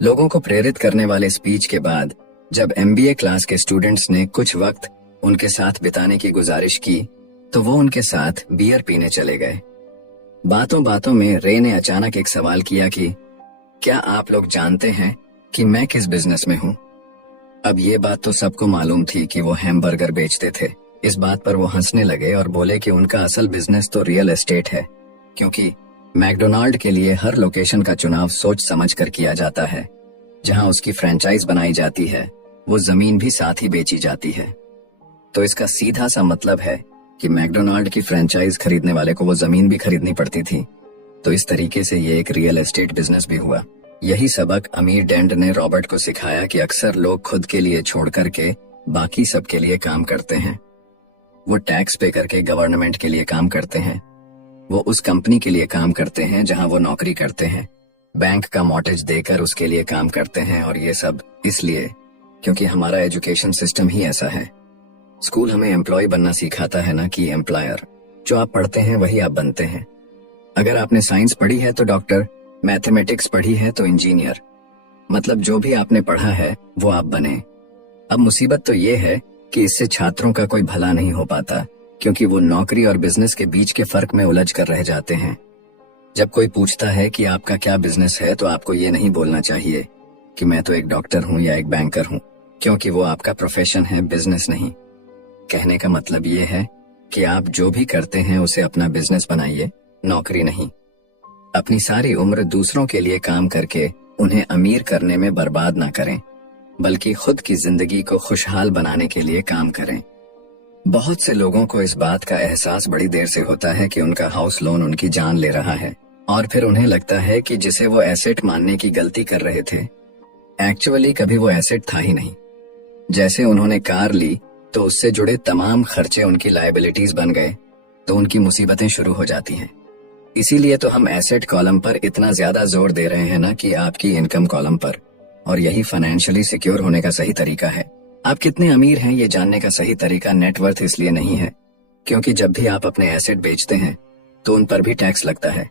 लोगों को प्रेरित करने वाले स्पीच के बाद जब MBA क्लास के स्टूडेंट्स ने कुछ वक्त उनके साथ बिताने की गुजारिश की तो वो उनके साथ बियर पीने चले गए। बातों बातों में रे ने अचानक एक सवाल किया कि क्या आप लोग जानते हैं कि मैं किस बिजनेस में हूँ। अब ये बात तो सबको मालूम थी कि वो हैमबर्गर बेचते थे। इस बात पर वो हंसने लगे और बोले कि उनका असल बिजनेस तो रियल एस्टेट है, क्योंकि मैकडोनाल्ड के लिए हर लोकेशन का चुनाव सोच समझ कर किया जाता है। जहां उसकी फ्रेंचाइज बनाई जाती है वो जमीन भी साथ ही बेची जाती है। तो इसका सीधा सा मतलब है कि मैकडोनाल्ड की फ्रेंचाइज खरीदने वाले को वो जमीन भी खरीदनी पड़ती थी। तो इस तरीके से ये एक रियल एस्टेट बिजनेस भी हुआ। यही सबक अमीर डेंड ने रॉबर्ट को सिखाया कि अक्सर लोग खुद के लिए छोड़ करके बाकी सबके लिए काम करते हैं। वो टैक्स पे करके गवर्नमेंट के लिए काम करते हैं, वो उस कंपनी के लिए काम करते हैं जहां वो नौकरी करते हैं, बैंक का मॉर्टगेज देकर उसके लिए काम करते हैं। और ये सब इसलिए क्योंकि हमारा एजुकेशन सिस्टम ही ऐसा है। स्कूल हमें एम्प्लॉय बनना सिखाता है, ना कि एम्प्लॉयर। जो आप पढ़ते हैं वही आप बनते हैं। अगर आपने साइंस पढ़ी है तो डॉक्टर, मैथमेटिक्स पढ़ी है तो इंजीनियर, मतलब जो भी आपने पढ़ा है वो आप बने। अब मुसीबत तो ये है कि इससे छात्रों का कोई भला नहीं हो पाता, क्योंकि वो नौकरी और बिजनेस के बीच के फर्क में उलझ कर रह जाते हैं। जब कोई पूछता है कि आपका क्या बिजनेस है तो आपको ये नहीं बोलना चाहिए कि मैं तो एक डॉक्टर हूँ या एक बैंकर हूँ, क्योंकि वो आपका प्रोफेशन है, बिजनेस नहीं। कहने का मतलब ये है कि आप जो भी करते हैं उसे अपना बिजनेस बनाइए, नौकरी नहीं। अपनी सारी उम्र दूसरों के लिए काम करके उन्हें अमीर करने में बर्बाद ना करें, बल्कि खुद की जिंदगी को खुशहाल बनाने के लिए काम करें। बहुत से लोगों को इस बात का एहसास बड़ी देर से होता है कि उनका हाउस लोन उनकी जान ले रहा है, और फिर उन्हें लगता है कि जिसे वो एसेट मानने की गलती कर रहे थे, एक्चुअली कभी वो एसेट था ही नहीं। जैसे उन्होंने कार ली तो उससे जुड़े तमाम खर्चे उनकी लायबिलिटीज बन गए, तो उनकी मुसीबतें शुरू हो जाती हैं। इसीलिए तो हम एसेट कॉलम पर इतना ज्यादा जोर दे रहे हैं ना कि आपकी इनकम कॉलम पर। और यही फाइनेंशियली सिक्योर होने का सही तरीका है। आप कितने अमीर हैं ये जानने का सही तरीका नेटवर्थ इसलिए नहीं है क्योंकि जब भी आप अपने एसेट बेचते हैं तो उन पर भी टैक्स लगता है।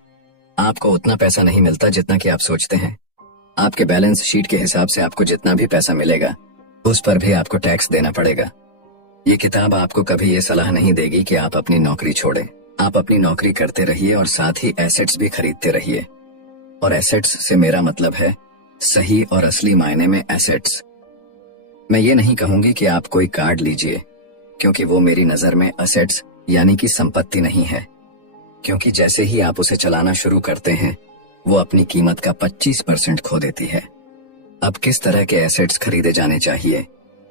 आपको उतना पैसा नहीं मिलता जितना कि आप सोचते हैं। आपके बैलेंस शीट के हिसाब से आपको जितना भी पैसा मिलेगा उस पर भी आपको टैक्स देना पड़ेगा। ये किताब आपको कभी ये सलाह नहीं देगी कि आप अपनी नौकरी छोड़ें। आप अपनी नौकरी करते रहिए और साथ ही एसेट्स भी खरीदते रहिए। और एसेट्स से मेरा मतलब है सही और असली मायने में एसेट्स। मैं ये नहीं कहूंगी कि आप कोई कार्ड लीजिए, क्योंकि वो मेरी नजर में एसेट्स यानी कि संपत्ति नहीं है, क्योंकि जैसे ही आप उसे चलाना शुरू करते हैं वो अपनी कीमत का 25% खो देती है। अब किस तरह के एसेट्स खरीदे जाने चाहिए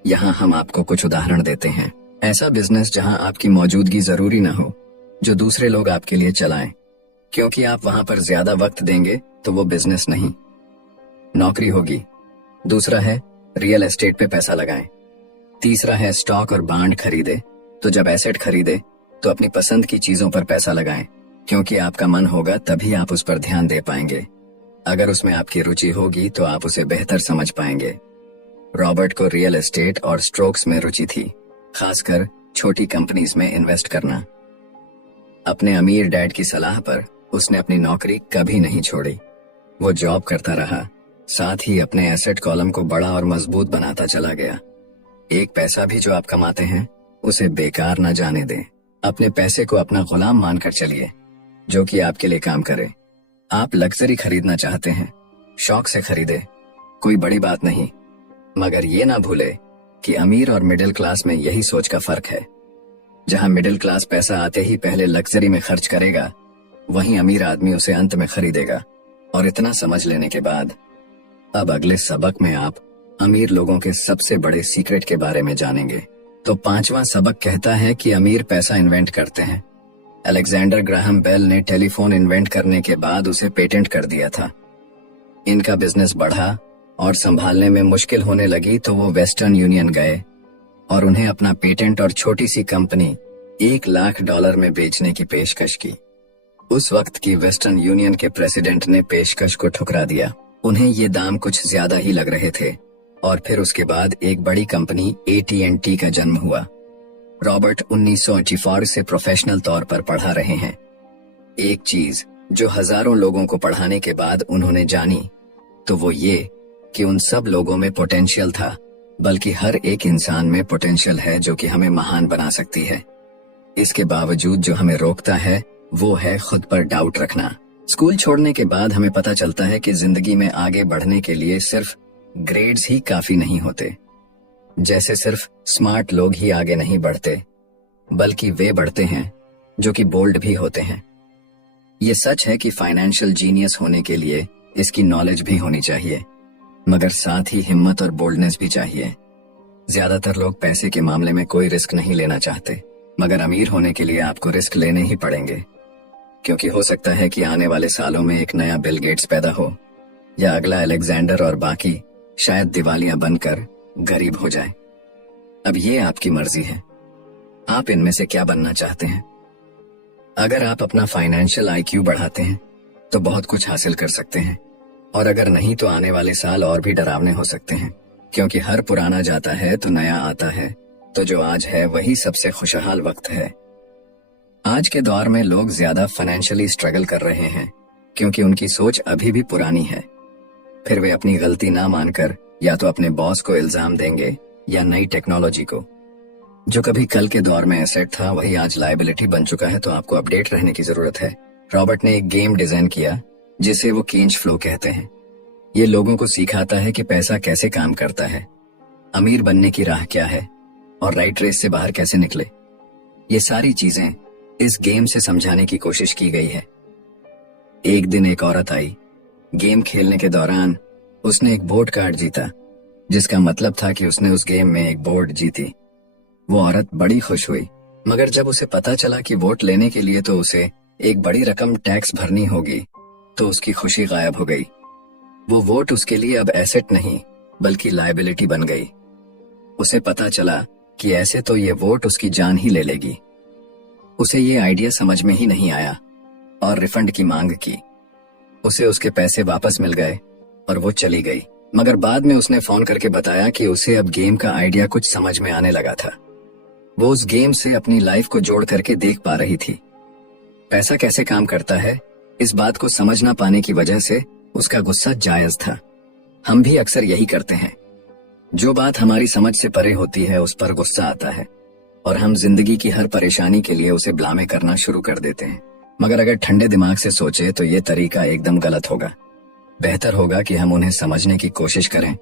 यहाँ हम आपको कुछ उदाहरण देते हैं। ऐसा बिजनेस जहाँ आपकी मौजूदगी जरूरी ना हो, जो दूसरे लोग आपके लिए चलाएं, क्योंकि आप वहां पर ज्यादा वक्त देंगे तो वो बिजनेस नहीं, नौकरी होगी। दूसरा है रियल एस्टेट पे पैसा लगाएं। तीसरा है स्टॉक और बॉन्ड खरीदे, तो जब एसेट खरीदे तो अपनी पसंद की चीजों पर पैसा लगाएं, क्योंकि आपका मन होगा तभी आप उस पर ध्यान दे पाएंगे। अगर उसमें आपकी रुचि होगी तो आप उसे बेहतर समझ पाएंगे। रॉबर्ट को रियल एस्टेट और स्ट्रोक्स में रुचि थी, खासकर छोटी कंपनीज में इन्वेस्ट करना। अपने अमीर डैड की सलाह पर उसने अपनी नौकरी कभी नहीं छोड़ी। वो जॉब करता रहा, साथ ही अपने एसेट कॉलम को बड़ा और मजबूत बनाता चला गया। एक पैसा भी जो आप कमाते हैं उसे बेकार न जाने दें। अपने पैसे को अपना गुलाम मानकर चलिए, जो कि आपके लिए काम करे। आप लग्जरी खरीदना चाहते हैं, शौक से खरीदे, कोई बड़ी बात नहीं, मगर ये ना भूले कि अमीर और मिडिल क्लास में यही सोच का फर्क है। जहां मिडिल क्लास पैसा आते ही पहले लग्जरी में खर्च करेगा, वहीं अमीर आदमी उसे अंत में खरीदेगा। और इतना समझ लेने के बाद अब अगले सबक में आप अमीर लोगों के सबसे बड़े सीक्रेट के बारे में जानेंगे। तो 5वां सबक कहता है कि अमीर पैसा इन्वेंट करते हैं। अलेक्जेंडर ग्राहम बेल ने टेलीफोन इन्वेंट करने के बाद उसे पेटेंट कर दिया था। इनका बिजनेस बढ़ा और संभालने में मुश्किल होने लगी तो वो वेस्टर्न यूनियन गए और उन्हें अपना पेटेंट और छोटी सी कंपनी $1,00,000 में बेचने की पेशकश की। उस वक्त की वेस्टर्न यूनियन के प्रेसिडेंट ने पेशकश को ठुकरा दिया। उन्हें ये दाम कुछ ज्यादा ही लग रहे थे और फिर उसके बाद एक बड़ी कंपनी AT&T का जन्म हुआ। रॉबर्ट 1984 से प्रोफेशनल तौर पर पढ़ा रहे हैं। एक चीज जो हजारों लोगों को पढ़ाने के बाद उन्होंने जानी तो वो ये कि उन सब लोगों में पोटेंशियल था, बल्कि हर एक इंसान में पोटेंशियल है जो कि हमें महान बना सकती है। इसके बावजूद जो हमें रोकता है वो है खुद पर डाउट रखना। स्कूल छोड़ने के बाद हमें पता चलता है कि जिंदगी में आगे बढ़ने के लिए सिर्फ ग्रेड्स ही काफी नहीं होते। जैसे सिर्फ स्मार्ट लोग ही आगे नहीं बढ़ते, बल्कि वे बढ़ते हैं जो कि बोल्ड भी होते हैं। ये सच है कि फाइनेंशियल जीनियस होने के लिए इसकी नॉलेज भी होनी चाहिए, मगर साथ ही हिम्मत और बोल्डनेस भी चाहिए। ज्यादातर लोग पैसे के मामले में कोई रिस्क नहीं लेना चाहते, मगर अमीर होने के लिए आपको रिस्क लेने ही पड़ेंगे, क्योंकि हो सकता है कि आने वाले सालों में एक नया बिल गेट्स पैदा हो या अगला अलेक्जेंडर और बाकी शायद दिवालियां बनकर गरीब हो जाए। अब ये आपकी मर्जी है, आप इनमें से क्या बनना चाहते हैं। अगर आप अपना फाइनेंशियल IQ बढ़ाते हैं तो बहुत कुछ हासिल कर सकते हैं, और अगर नहीं तो आने वाले साल और भी डरावने हो सकते हैं, क्योंकि हर पुराना जाता है तो नया आता है। तो जो आज है वही सबसे खुशहाल वक्त है। आज के दौर में लोग ज्यादा फाइनेंशियली स्ट्रगल कर रहे हैं क्योंकि उनकी सोच अभी भी पुरानी है। फिर वे अपनी गलती ना मानकर या तो अपने बॉस को इल्जाम देंगे या नई टेक्नोलॉजी को। जो कभी कल के दौर में एसेट था वही आज लायबिलिटी बन चुका है, तो आपको अपडेट रहने की जरूरत है। रॉबर्ट ने एक गेम डिजाइन किया जिसे वो केंज फ्लो कहते हैं। ये लोगों को सिखाता है कि पैसा कैसे काम करता है, अमीर बनने की राह क्या है और राइट रेस से बाहर कैसे निकले। ये सारी चीजें इस गेम से समझाने की कोशिश की गई है। एक दिन एक औरत आई। गेम खेलने के दौरान उसने एक बोर्ड कार्ड जीता, जिसका मतलब था कि उसने उस गेम में एक बोर्ड जीती। वो औरत बड़ी खुश हुई, मगर जब उसे पता चला कि वोट लेने के लिए तो उसे एक बड़ी रकम टैक्स भरनी होगी, तो उसकी खुशी गायब हो गई। वो वोट उसके लिए अब एसेट नहीं बल्कि लायबिलिटी बन गई। उसे पता चला कि ऐसे तो ये वोट उसकी जान ही ले लेगी। उसे ये आइडिया समझ में ही नहीं आया और रिफंड की मांग की। उसे उसके पैसे वापस मिल गए और वो चली गई, मगर बाद में उसने फोन करके बताया कि उसे अब गेम का आइडिया कुछ समझ में आने लगा था। वो उस गेम से अपनी लाइफ को जोड़ करके देख पा रही थी। पैसा कैसे काम करता है, इस बात को समझ ना पाने की वजह से उसका गुस्सा जायज था। हम भी अक्सर यही करते हैं। जो बात हमारी समझ से परे होती है उस पर गुस्सा आता है और हम जिंदगी की हर परेशानी के लिए उसे ब्लामे करना शुरू कर देते हैं। मगर अगर ठंडे दिमाग से सोचे तो ये तरीका एकदम गलत होगा। बेहतर होगा कि हम उन्हें समझने की कोशिश करें,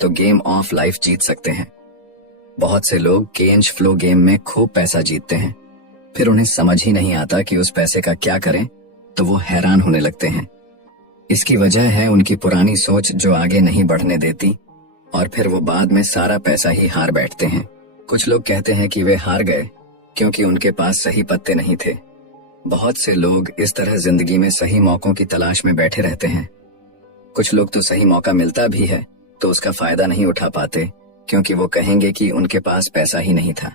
तो गेम ऑफ लाइफ जीत सकते हैं। बहुत से लोग केंज फ्लो गेम में खूब पैसा जीतते हैं, फिर उन्हें समझ ही नहीं आता कि उस पैसे का क्या करें, तो वो हैरान होने लगते हैं। इसकी वजह है उनकी पुरानी सोच जो आगे नहीं बढ़ने देती और फिर वो बाद में सारा पैसा ही हार बैठते हैं। कुछ लोग कहते हैं कि वे हार गए क्योंकि उनके पास सही पत्ते नहीं थे। बहुत से लोग इस तरह जिंदगी में सही मौकों की तलाश में बैठे रहते हैं। कुछ लोग तो सही मौका मिलता भी है तो उसका फायदा नहीं उठा पाते क्योंकि वो कहेंगे कि उनके पास पैसा ही नहीं था।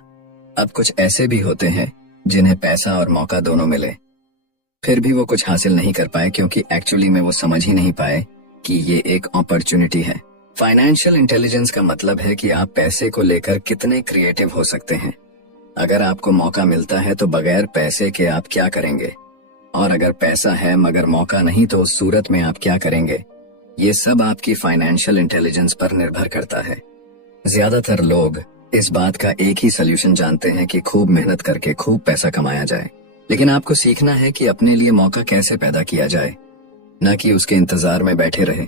अब कुछ ऐसे भी होते हैं जिन्हें पैसा और मौका दोनों मिले, फिर भी वो कुछ हासिल नहीं कर पाए क्योंकि एक्चुअली में वो समझ ही नहीं पाए कि ये एक अपॉर्चुनिटी है। फाइनेंशियल इंटेलिजेंस का मतलब है कि आप पैसे को लेकर कितने क्रिएटिव हो सकते हैं। अगर आपको मौका मिलता है तो बगैर पैसे के आप क्या करेंगे, और अगर पैसा है मगर मौका नहीं तो उस सूरत में आप क्या करेंगे। ये सब आपकी फाइनेंशियल इंटेलिजेंस पर निर्भर करता है। ज्यादातर लोग इस बात का एक ही सलूशन जानते हैं कि खूब मेहनत करके खूब पैसा कमाया जाए, लेकिन आपको सीखना है कि अपने लिए मौका कैसे पैदा किया जाए, न कि उसके इंतजार में बैठे रहे।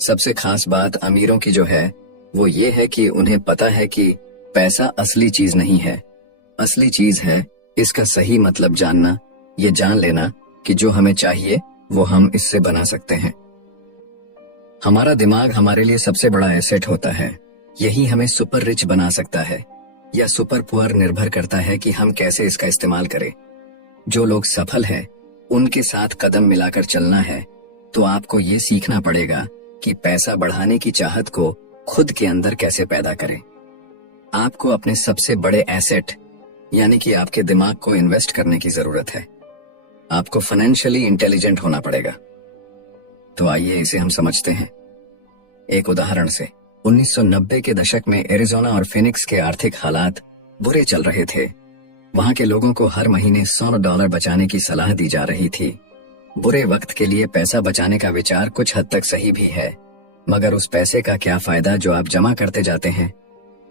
सबसे खास बात अमीरों की जो है वो ये है कि उन्हें पता है कि पैसा असली चीज नहीं है। असली चीज है इसका सही मतलब जानना, ये जान लेना कि जो हमें चाहिए वो हम इससे बना सकते हैं। हमारा दिमाग हमारे लिए सबसे बड़ा एसेट होता है। यही हमें सुपर रिच बना सकता है या सुपर पुअर, निर्भर करता है कि हम कैसे इसका इस्तेमाल करें। जो लोग सफल हैं उनके साथ कदम मिलाकर चलना है तो आपको ये सीखना पड़ेगा कि पैसा बढ़ाने की चाहत को खुद के अंदर कैसे पैदा करें। आपको अपने सबसे बड़े एसेट यानी कि आपके दिमाग को इन्वेस्ट करने की जरूरत है। आपको फाइनेंशियली इंटेलिजेंट होना पड़ेगा। तो आइए इसे हम समझते हैं एक उदाहरण से। 1990 के दशक में एरिज़ोना और फिनिक्स के आर्थिक हालात बुरे चल रहे थे। वहां के लोगों को हर महीने $100 बचाने की सलाह दी जा रही थी। बुरे वक्त के लिए पैसा बचाने का विचार कुछ हद तक सही भी है, मगर उस पैसे का क्या फायदा जो आप जमा करते जाते हैं।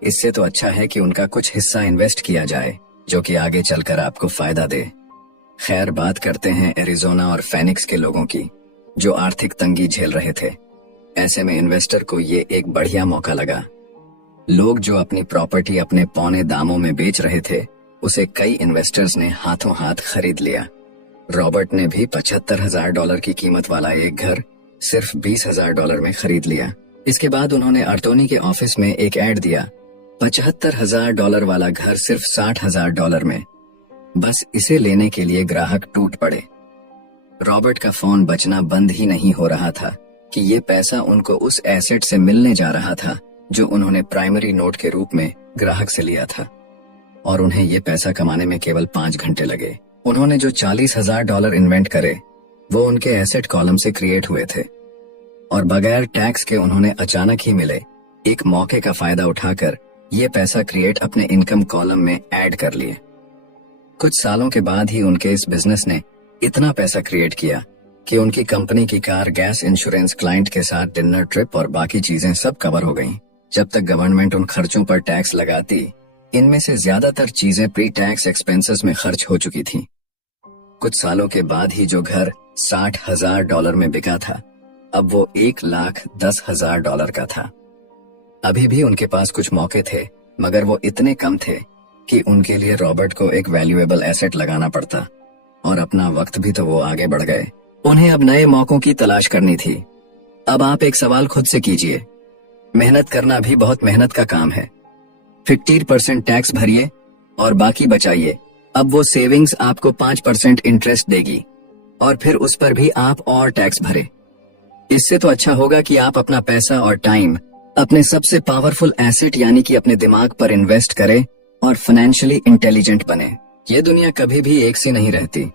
इससे तो अच्छा है कि उनका कुछ हिस्सा इन्वेस्ट किया जाए जो कि आगे चलकर आपको फायदा दे। खैर, बात करते हैं एरिज़ोना और फिनिक्स के लोगों की जो आर्थिक तंगी झेल रहे थे। ऐसे में इन्वेस्टर को ये एक बढ़िया मौका लगा। लोग जो अपनी प्रॉपर्टी अपने पौने दामों में बेच रहे थे उसे कई इन्वेस्टर्स ने हाथों हाथ खरीद लिया। रॉबर्ट ने भी $75,000 की कीमत वाला एक घर सिर्फ $20,000 में खरीद लिया। इसके बाद उन्होंने अर्टोनी के ऑफिस में एक ऐड दिया, $75,000 वाला घर सिर्फ $60,000 में। बस इसे लेने के लिए ग्राहक टूट पड़े। रॉबर्ट का फोन बजना बंद ही नहीं हो रहा था कि ये पैसा उनको उस एसेट से मिलने जा रहा था जो उन्होंने प्राइमरी नोट के रूप में ग्राहक से लिया था, और उन्हें ये पैसा कमाने में केवल 5 घंटे लगे। उन्होंने जो $40,000 इन्वेंट करे वो उनके एसेट कॉलम से क्रिएट हुए थे, और बगैर टैक्स के उन्होंने अचानक ही मिले एक मौके का फायदा उठाकर ये पैसा क्रिएट अपने इनकम कॉलम में ऐड कर लिए। कुछ सालों के बाद ही उनके इस बिजनेस ने इतना पैसा क्रिएट किया कि उनकी कंपनी की कार, गैस, इंश्योरेंस, क्लाइंट के साथ डिनर, ट्रिप और बाकी चीजें सब कवर हो गईं। जब तक गवर्नमेंट उन खर्चों पर टैक्स लगाती, इनमें से ज्यादातर चीजें प्री टैक्स एक्सपेंसेस में खर्च हो चुकी थी। कुछ सालों के बाद ही जो घर $60,000 में बिका था अब वो $1,10,000 का था। अभी भी उनके पास कुछ मौके थे, मगर वो इतने कम थे कि उनके लिए रॉबर्ट को एक वैल्यूएबल एसेट लगाना पड़ता, और अपना वक्त भी तो वो आगे बढ़ गए। उन्हें अब नए मौकों की तलाश करनी थी। अब आप एक सवाल खुद से कीजिए, मेहनत करना भी बहुत मेहनत का काम है। 50% टैक्स भरिए और बाकी बचाइए। अब वो सेविंग्स आपको 5% इंटरेस्ट देगी, और फिर उस पर भी आप और टैक्स भरे। इससे तो अच्छा होगा कि आप अपना पैसा और टाइम अपने सबसे पावरफुल एसेट यानी कि अपने दिमाग पर इन्वेस्ट करें और फाइनेंशियली इंटेलिजेंट बने। ये दुनिया कभी भी एक सी नहीं रहती,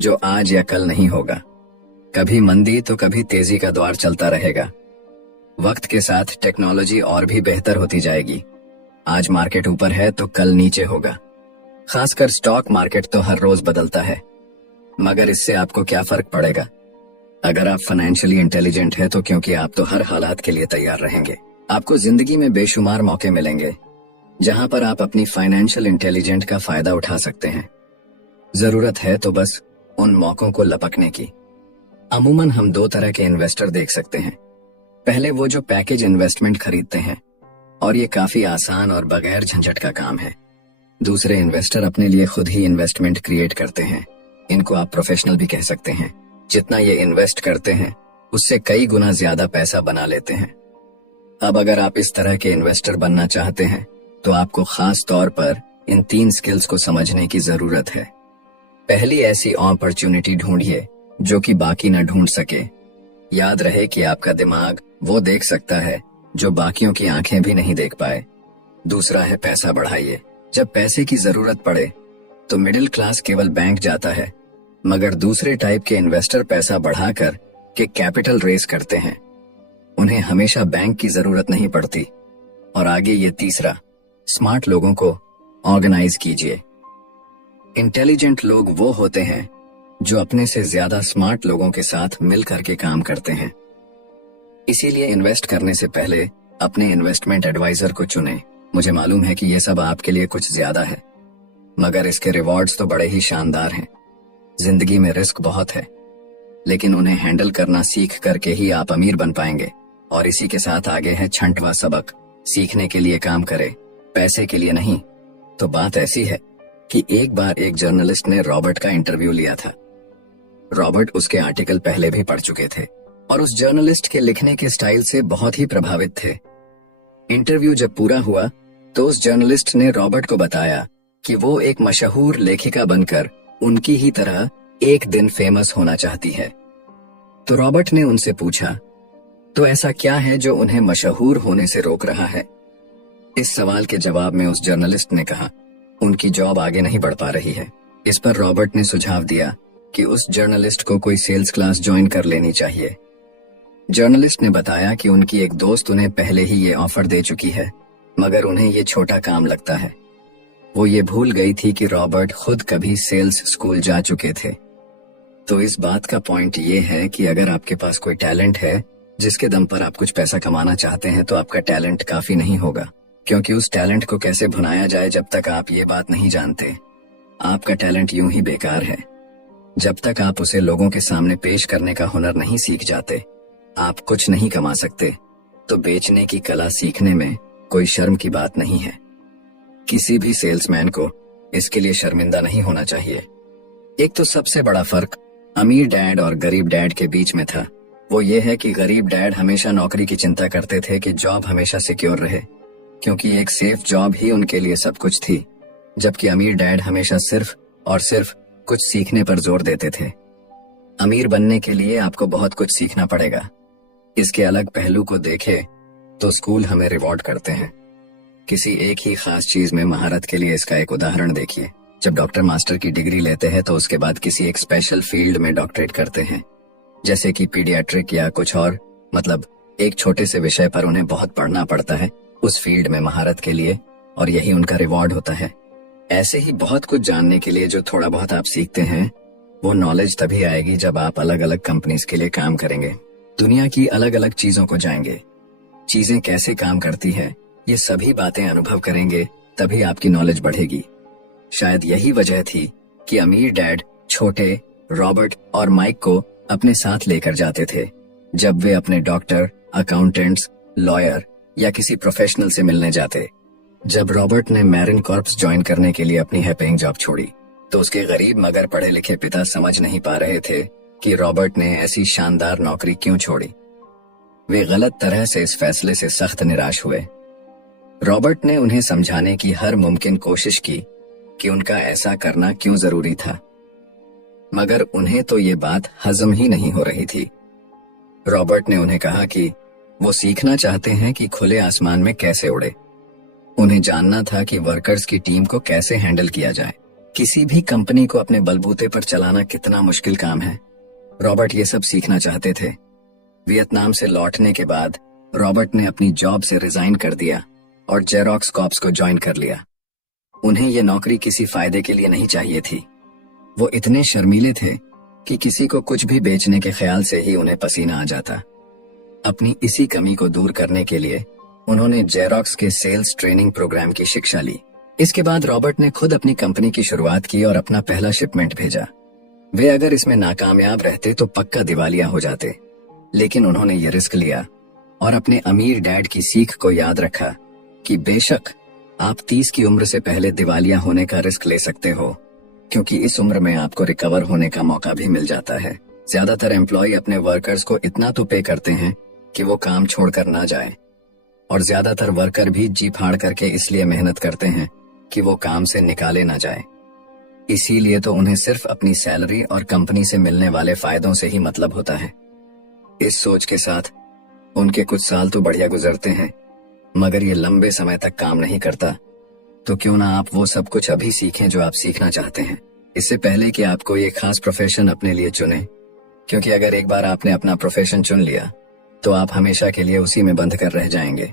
जो आज या कल नहीं होगा। कभी मंदी तो कभी तेजी का दौर चलता रहेगा। वक्त के साथ टेक्नोलॉजी और भी बेहतर होती जाएगी। आज मार्केट ऊपर है तो कल नीचे होगा। खासकर स्टॉक मार्केट तो हर रोज बदलता है, मगर इससे आपको क्या फर्क पड़ेगा? अगर आप फाइनेंशियली इंटेलिजेंट है तो क्योंकि आप तो हर हालात के लिए तैयार रहेंगे। आपको जिंदगी में बेशुमार मौके मिलेंगे जहां पर आप अपनी फाइनेंशियल इंटेलिजेंट का फायदा उठा सकते हैं। जरूरत है तो बस उन मौकों को लपकने की। अमूमन हम 2 तरह के इन्वेस्टर देख सकते हैं। पहले वो जो पैकेज इन्वेस्टमेंट खरीदते हैं, और ये काफी आसान और बगैर झंझट का काम है। दूसरे इन्वेस्टर अपने लिए खुद ही इन्वेस्टमेंट क्रिएट करते हैं। इनको आप प्रोफेशनल भी कह सकते हैं। जितना ये इन्वेस्ट करते हैं उससे कई गुना ज्यादा पैसा बना लेते हैं। अब अगर आप इस तरह के इन्वेस्टर बनना चाहते हैं तो आपको खास तौर पर इन 3 स्किल्स को समझने की जरूरत है। पहली, ऐसी अपॉर्चुनिटी ढूंढिए जो कि बाकी न ढूंढ सके। याद रहे कि आपका दिमाग वो देख सकता है जो बाकियों की आंखें भी नहीं देख पाए। दूसरा है, पैसा बढ़ाइए। जब पैसे की जरूरत पड़े तो मिडिल क्लास केवल बैंक जाता है, मगर दूसरे टाइप के इन्वेस्टर पैसा बढ़ाकर के कैपिटल रेस करते हैं। उन्हें हमेशा बैंक की जरूरत नहीं पड़ती। और आगे ये तीसरा, स्मार्ट लोगों को ऑर्गेनाइज कीजिए। इंटेलिजेंट लोग वो होते हैं जो अपने से ज्यादा स्मार्ट लोगों के साथ मिलकर के काम करते हैं। इसीलिए इन्वेस्ट करने से पहले अपने इन्वेस्टमेंट एडवाइजर को चुनें। मुझे मालूम है कि यह सब आपके लिए कुछ ज्यादा है, मगर इसके रिवॉर्ड्स तो बड़े ही शानदार हैं। जिंदगी में रिस्क बहुत है, लेकिन उन्हें हैंडल करना सीख करके ही आप अमीर बन पाएंगे। और इसी के साथ आगे है 6वां सबक, सीखने के लिए काम करें, पैसे के लिए नहीं। तो बात ऐसी है कि एक बार एक जर्नलिस्ट ने रॉबर्ट का इंटरव्यू लिया था। रॉबर्ट उसके आर्टिकल पहले भी पढ़ चुके थे और उस जर्नलिस्ट के लिखने के स्टाइल से बहुत ही प्रभावित थे। इंटरव्यू जब पूरा हुआ तो उस जर्नलिस्ट ने रॉबर्ट को बताया कि वो एक मशहूर लेखिका बनकर उनकी ही तरह एक दिन फेमस होना चाहती है। तो रॉबर्ट ने उनसे पूछा, तो ऐसा क्या है जो उन्हें मशहूर होने से रोक रहा है? इस सवाल के जवाब में उस जर्नलिस्ट ने कहा, उनकी जॉब आगे नहीं बढ़ पा रही है। इस पर रॉबर्ट ने सुझाव दिया कि उस जर्नलिस्ट को कोई सेल्स क्लास ज्वाइन कर लेनी चाहिए। जर्नलिस्ट ने बताया कि उनकी एक दोस्त उन्हें पहले ही ये ऑफर दे चुकी है, मगर उन्हें ये छोटा काम लगता है। वो ये भूल गई थी कि रॉबर्ट खुद कभी सेल्स स्कूल जा चुके थे। तो इस बात का पॉइंट ये है कि अगर आपके पास कोई टैलेंट है जिसके दम पर आप कुछ पैसा कमाना चाहते हैं, तो आपका टैलेंट काफी नहीं होगा, क्योंकि उस टैलेंट को कैसे भुनाया जाए जब तक आप ये बात नहीं जानते, आपका टैलेंट यूं ही बेकार है। जब तक आप उसे लोगों के सामने पेश करने का हुनर नहीं सीख जाते, आप कुछ नहीं कमा सकते। तो बेचने की कला सीखने में कोई शर्म की बात नहीं है। किसी भी सेल्समैन को इसके लिए शर्मिंदा नहीं होना चाहिए। एक तो सबसे बड़ा फर्क अमीर डैड और गरीब डैड के बीच में था, वो ये है कि गरीब डैड हमेशा नौकरी की चिंता करते थे कि जॉब हमेशा सिक्योर रहे, क्योंकि एक सेफ जॉब ही उनके लिए सब कुछ थी, जबकि अमीर डैड हमेशा सिर्फ और सिर्फ कुछ सीखने पर जोर देते थे। अमीर बनने के लिए आपको बहुत कुछ सीखना पड़ेगा। इसके अलग पहलू को देखें तो स्कूल हमें रिवॉर्ड करते हैं किसी एक ही खास चीज में महारत के लिए। इसका एक उदाहरण देखिए, जब डॉक्टर मास्टर की डिग्री लेते हैं तो उसके बाद किसी एक स्पेशल फील्ड में डॉक्टरेट करते हैं, जैसे कि पीडियाट्रिक या कुछ और, मतलब एक छोटे से विषय पर उन्हें बहुत पढ़ना पड़ता है उस फील्ड में महारत के लिए, और यही उनका रिवॉर्ड होता है। ऐसे ही बहुत कुछ जानने के लिए जो थोड़ा बहुत आप सीखते हैं, वो नॉलेज तभी आएगी जब आप अलग अलग कंपनीज के लिए काम करेंगे, दुनिया की अलग अलग चीजों को जाएंगे, चीजें कैसे काम करती है, ये सभी बातें अनुभव करेंगे, तभी आपकी नॉलेज बढ़ेगी। शायद यही वजह थी कि अमीर डैड छोटे रॉबर्ट और माइक को अपने साथ लेकर जाते थे जब वे अपने डॉक्टर, अकाउंटेंट्स, लॉयर या किसी प्रोफेशनल से मिलने जाते। जब रॉबर्ट ने मैरिन कॉर्प्स ज्वाइन करने के लिए अपनी पेइंग जॉब छोड़ी, तो उसके गरीब मगर पढ़े लिखे पिता समझ नहीं पा रहे थे कि रॉबर्ट ने ऐसी शानदार नौकरी क्यों छोड़ी। वे गलत तरह से इस फैसले से सख्त निराश हुए। रॉबर्ट ने उन्हें समझाने की हर मुमकिन कोशिश की कि उनका ऐसा करना क्यों जरूरी था, मगर उन्हें तो ये बात हजम ही नहीं हो रही थी। रॉबर्ट ने उन्हें कहा कि वो सीखना चाहते हैं कि खुले आसमान में कैसे उड़े। उन्हें जानना था कि वर्कर्स की टीम को कैसे हैंडल किया जाए। किसी भी कंपनी को अपने बलबूते पर चलाना कितना मुश्किल काम है। रॉबर्ट ये सब सीखना चाहते थे। वियतनाम से लौटने के बाद रॉबर्ट ने अपनी जॉब से रिजाइन कर दिया और जेरोक्स कॉर्प्स को ज्वाइन कर लिया। उन्हें ये नौकरी किसी फायदे के लिए नहीं चाहिए थी। वो इतने शर्मीले थे कि किसी को कुछ भी बेचने के ख्याल से ही उन्हें पसीना आ जाता। अपनी इसी कमी को दूर करने के लिए उन्होंने जेरोक्स के सेल्स ट्रेनिंग प्रोग्राम की शिक्षा ली। इसके बाद रॉबर्ट ने खुद अपनी कंपनी की शुरुआत की और अपना पहला शिपमेंट भेजा। वे अगर इसमें नाकामयाब रहते तो पक्का दिवालिया हो जाते, लेकिन उन्होंने ये रिस्क लिया और अपने अमीर डैड की सीख को याद रखा कि बेशक आप 30 की उम्र से पहले दिवालिया होने का रिस्क ले सकते हो, क्योंकि इस उम्र में आपको रिकवर होने का मौका भी मिल जाता है। ज्यादातर एम्प्लॉय अपने वर्कर्स को इतना तो पे करते हैं कि वो काम छोड़कर ना जाए, और ज्यादातर वर्कर भी जी फाड़ करके इसलिए मेहनत करते हैं कि वो काम से निकाले ना जाए। इसीलिए तो उन्हें सिर्फ अपनी सैलरी और कंपनी से मिलने वाले फायदों से ही मतलब होता है। इस सोच के साथ उनके कुछ साल तो बढ़िया गुजरते हैं, मगर ये लंबे समय तक काम नहीं करता। तो क्यों ना आप वो सब कुछ अभी सीखें जो आप सीखना चाहते हैं, इससे पहले कि आप कोई एक खास प्रोफेशन अपने लिए चुनें। क्योंकि अगर एक बार आपने अपना प्रोफेशन चुन लिया तो आप हमेशा के लिए उसी में बंध कर रह जाएंगे।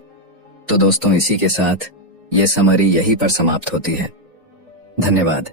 तो दोस्तों, इसी के साथ ये समरी यहीं पर समाप्त होती है। धन्यवाद।